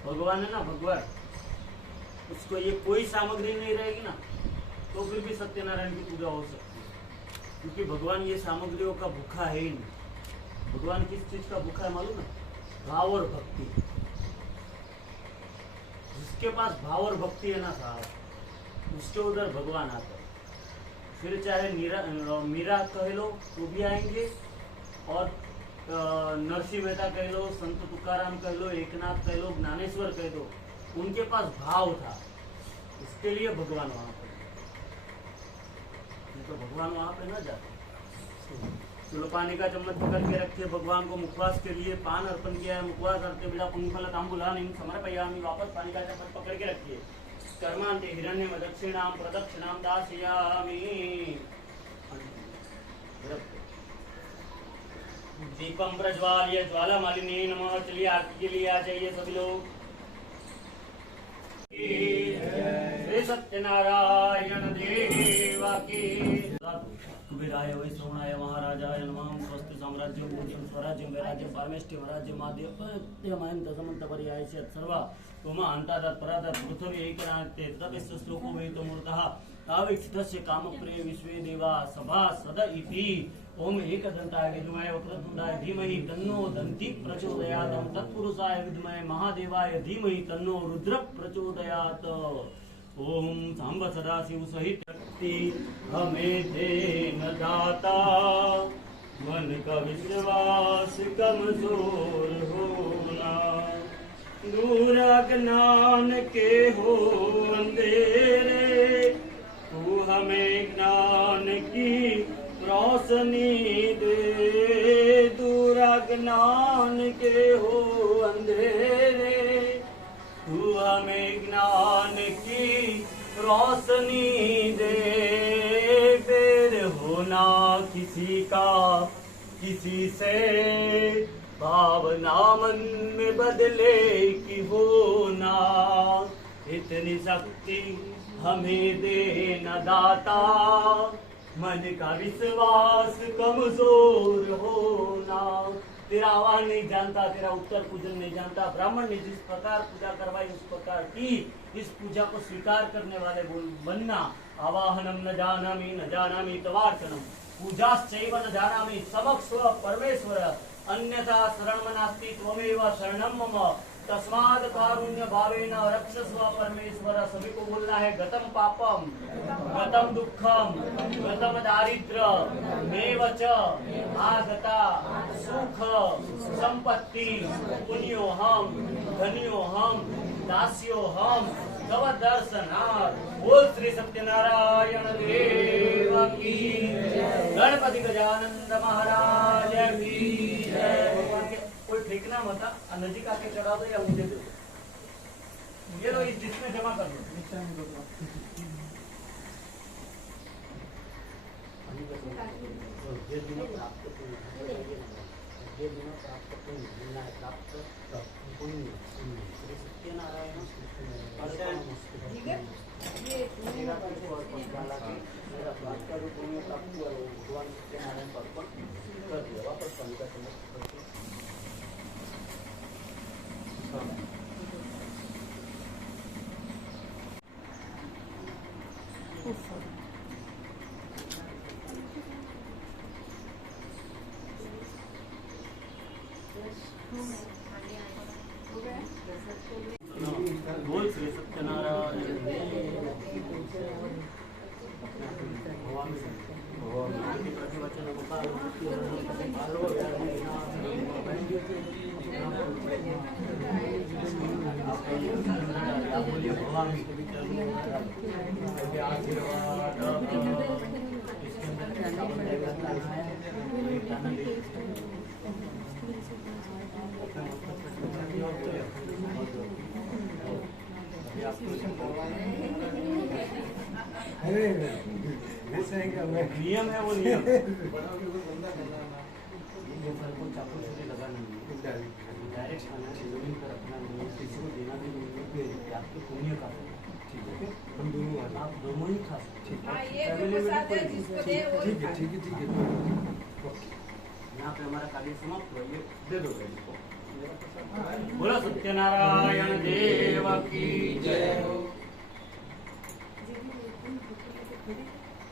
भगवान है ना, भगवान, उसको ये कोई सामग्री नहीं रहेगी ना तो फिर भी सत्यनारायण की पूजा हो सकती है, क्योंकि भगवान ये सामग्रियों का भूखा है ही नहीं। भगवान किस चीज का भूखा है मालूम है? भाव और भक्ति। जिसके पास भाव और भक्ति है ना साहब, उसके उधर भगवान आता है। फिर चाहे मीरा कह लो तो भी आएंगे, और नरसिंह मेहता कह लो, संत तुकाराम कह लो, एकनाथ कह लो, ज्ञानेश्वर कह दो, उनके पास भाव था, इसके लिए भगवान वहां पर। तो भगवान वहां पे न जाते। चलो पानी का चम्मच पकड़ के रखिए। भगवान को मुखवास के लिए पान अर्पण किया है। मुखवास करते बिना पुण्यफल तांबूलानि समर्पयामि। वापस पानी का चम्मच पकड़ के रखिए। कर्मांते हिरण्यम दक्षिणाम प्रदक्षिणाम दास्यामि। दीपम प्रज्वाल्य ज्वाला मालिनी नमः। चलिए आरती के लिए आ जाइए सभी लोग। श्री सत्यनारायण देव की। कुबेराय वै श्रवणाय महाराजाय नमः। स्वस्ति साम्राज्य भोजन स्वराज्य वैराज्य पारमेष्टि वराज्य माध्यमयं दशमंत पर्याय से सर्वा तुम अंतादत् परादत् पृथ्वी एकनाते तदस्य श्लोको वेतो मूर्तः ताविक्षितस्य कामप्रिय विश्वे देवा सभा सद इति। ओम एकदंताय विद्महे वक्रतुंडाय धीमहि तन्नो दन्ति प्रचोदयात्। ओम तत्पुरुषाय विद्महे महादेवाय धीमहि तन्नो रुद्र प्रचोदयात्। ओम सांब सदाशिव सहित शक्ति हमें दे न दाता। मन का विश्वास कमजोर होना, दूर अज्ञान के हो अंधेरे, तू हमें ज्ञान की रोशनी दे। दूर अज्ञान के हो अंधेरे, तू हमें ज्ञान की रोशनी दे। फिर होना किसी का किसी से, भावना मन में बदले की होना। इतनी शक्ति हमें दे न दाता, मन का विश्वास कमजोर होना। तेरा आवाहन नहीं जानता, तेरा उत्तर पूजन नहीं जानता। ब्राह्मण ने जिस प्रकार पूजा करवाई उस प्रकार की इस पूजा को स्वीकार करने वाले बनना। आवाहनम न जानामि तवार्चनम पूजाश्चैव न जानामि समक्स्व परमेश्वर अन्यथा शरणं नास्ति त्वमेव शरणं मम तस्माद कारुण्य भावेन रक्षस्व परमेश्वर। सभी को बोलना है गतम पापम गतम दुखम गतम दारिद्र मेव च आगता सुख संपत्ति पुण्यो हम धन्यो हम दास्यो हम तव दर्शनार्थ। बोल श्री सत्यनारायण देव की गणपति गजानंद महाराज की जय। भगवान के कोई फेंकना मत, नजीक आके चढ़ा दो या मुझे दे दो। ये लो इस जिसमें जमा कर दो। ये दिनों प्राप्त ये दिनों प्राप्त मिलना है प्राप्त पुण्य श्री सत्यनारायण ठीक है ये मेरा प्राप्त का जो पुण्य प्राप्त हुआ वो भगवान सत्यनारायण पर अर्पण कर दिया। वापस पानी का चम्मच बोल श्री सत्यनारायण भगवान के प्रतिवचन नियम है वो नियम को चाकू छुरी लगाना नहीं, डायरेक्ट खाना जमीन पर रखना नहीं, किसी को देना भी नहीं। आपके पुण्य का ठीक है, हम दोनों आप दोनों ही खा सकते हाँ ये जो प्रसाद है जिसको दे वो ही खा। ठीक है यहाँ पे हमारा कार्य समाप्त हुआ। ये दे दो इसको। बोलो सत्यनारायण देव की जय।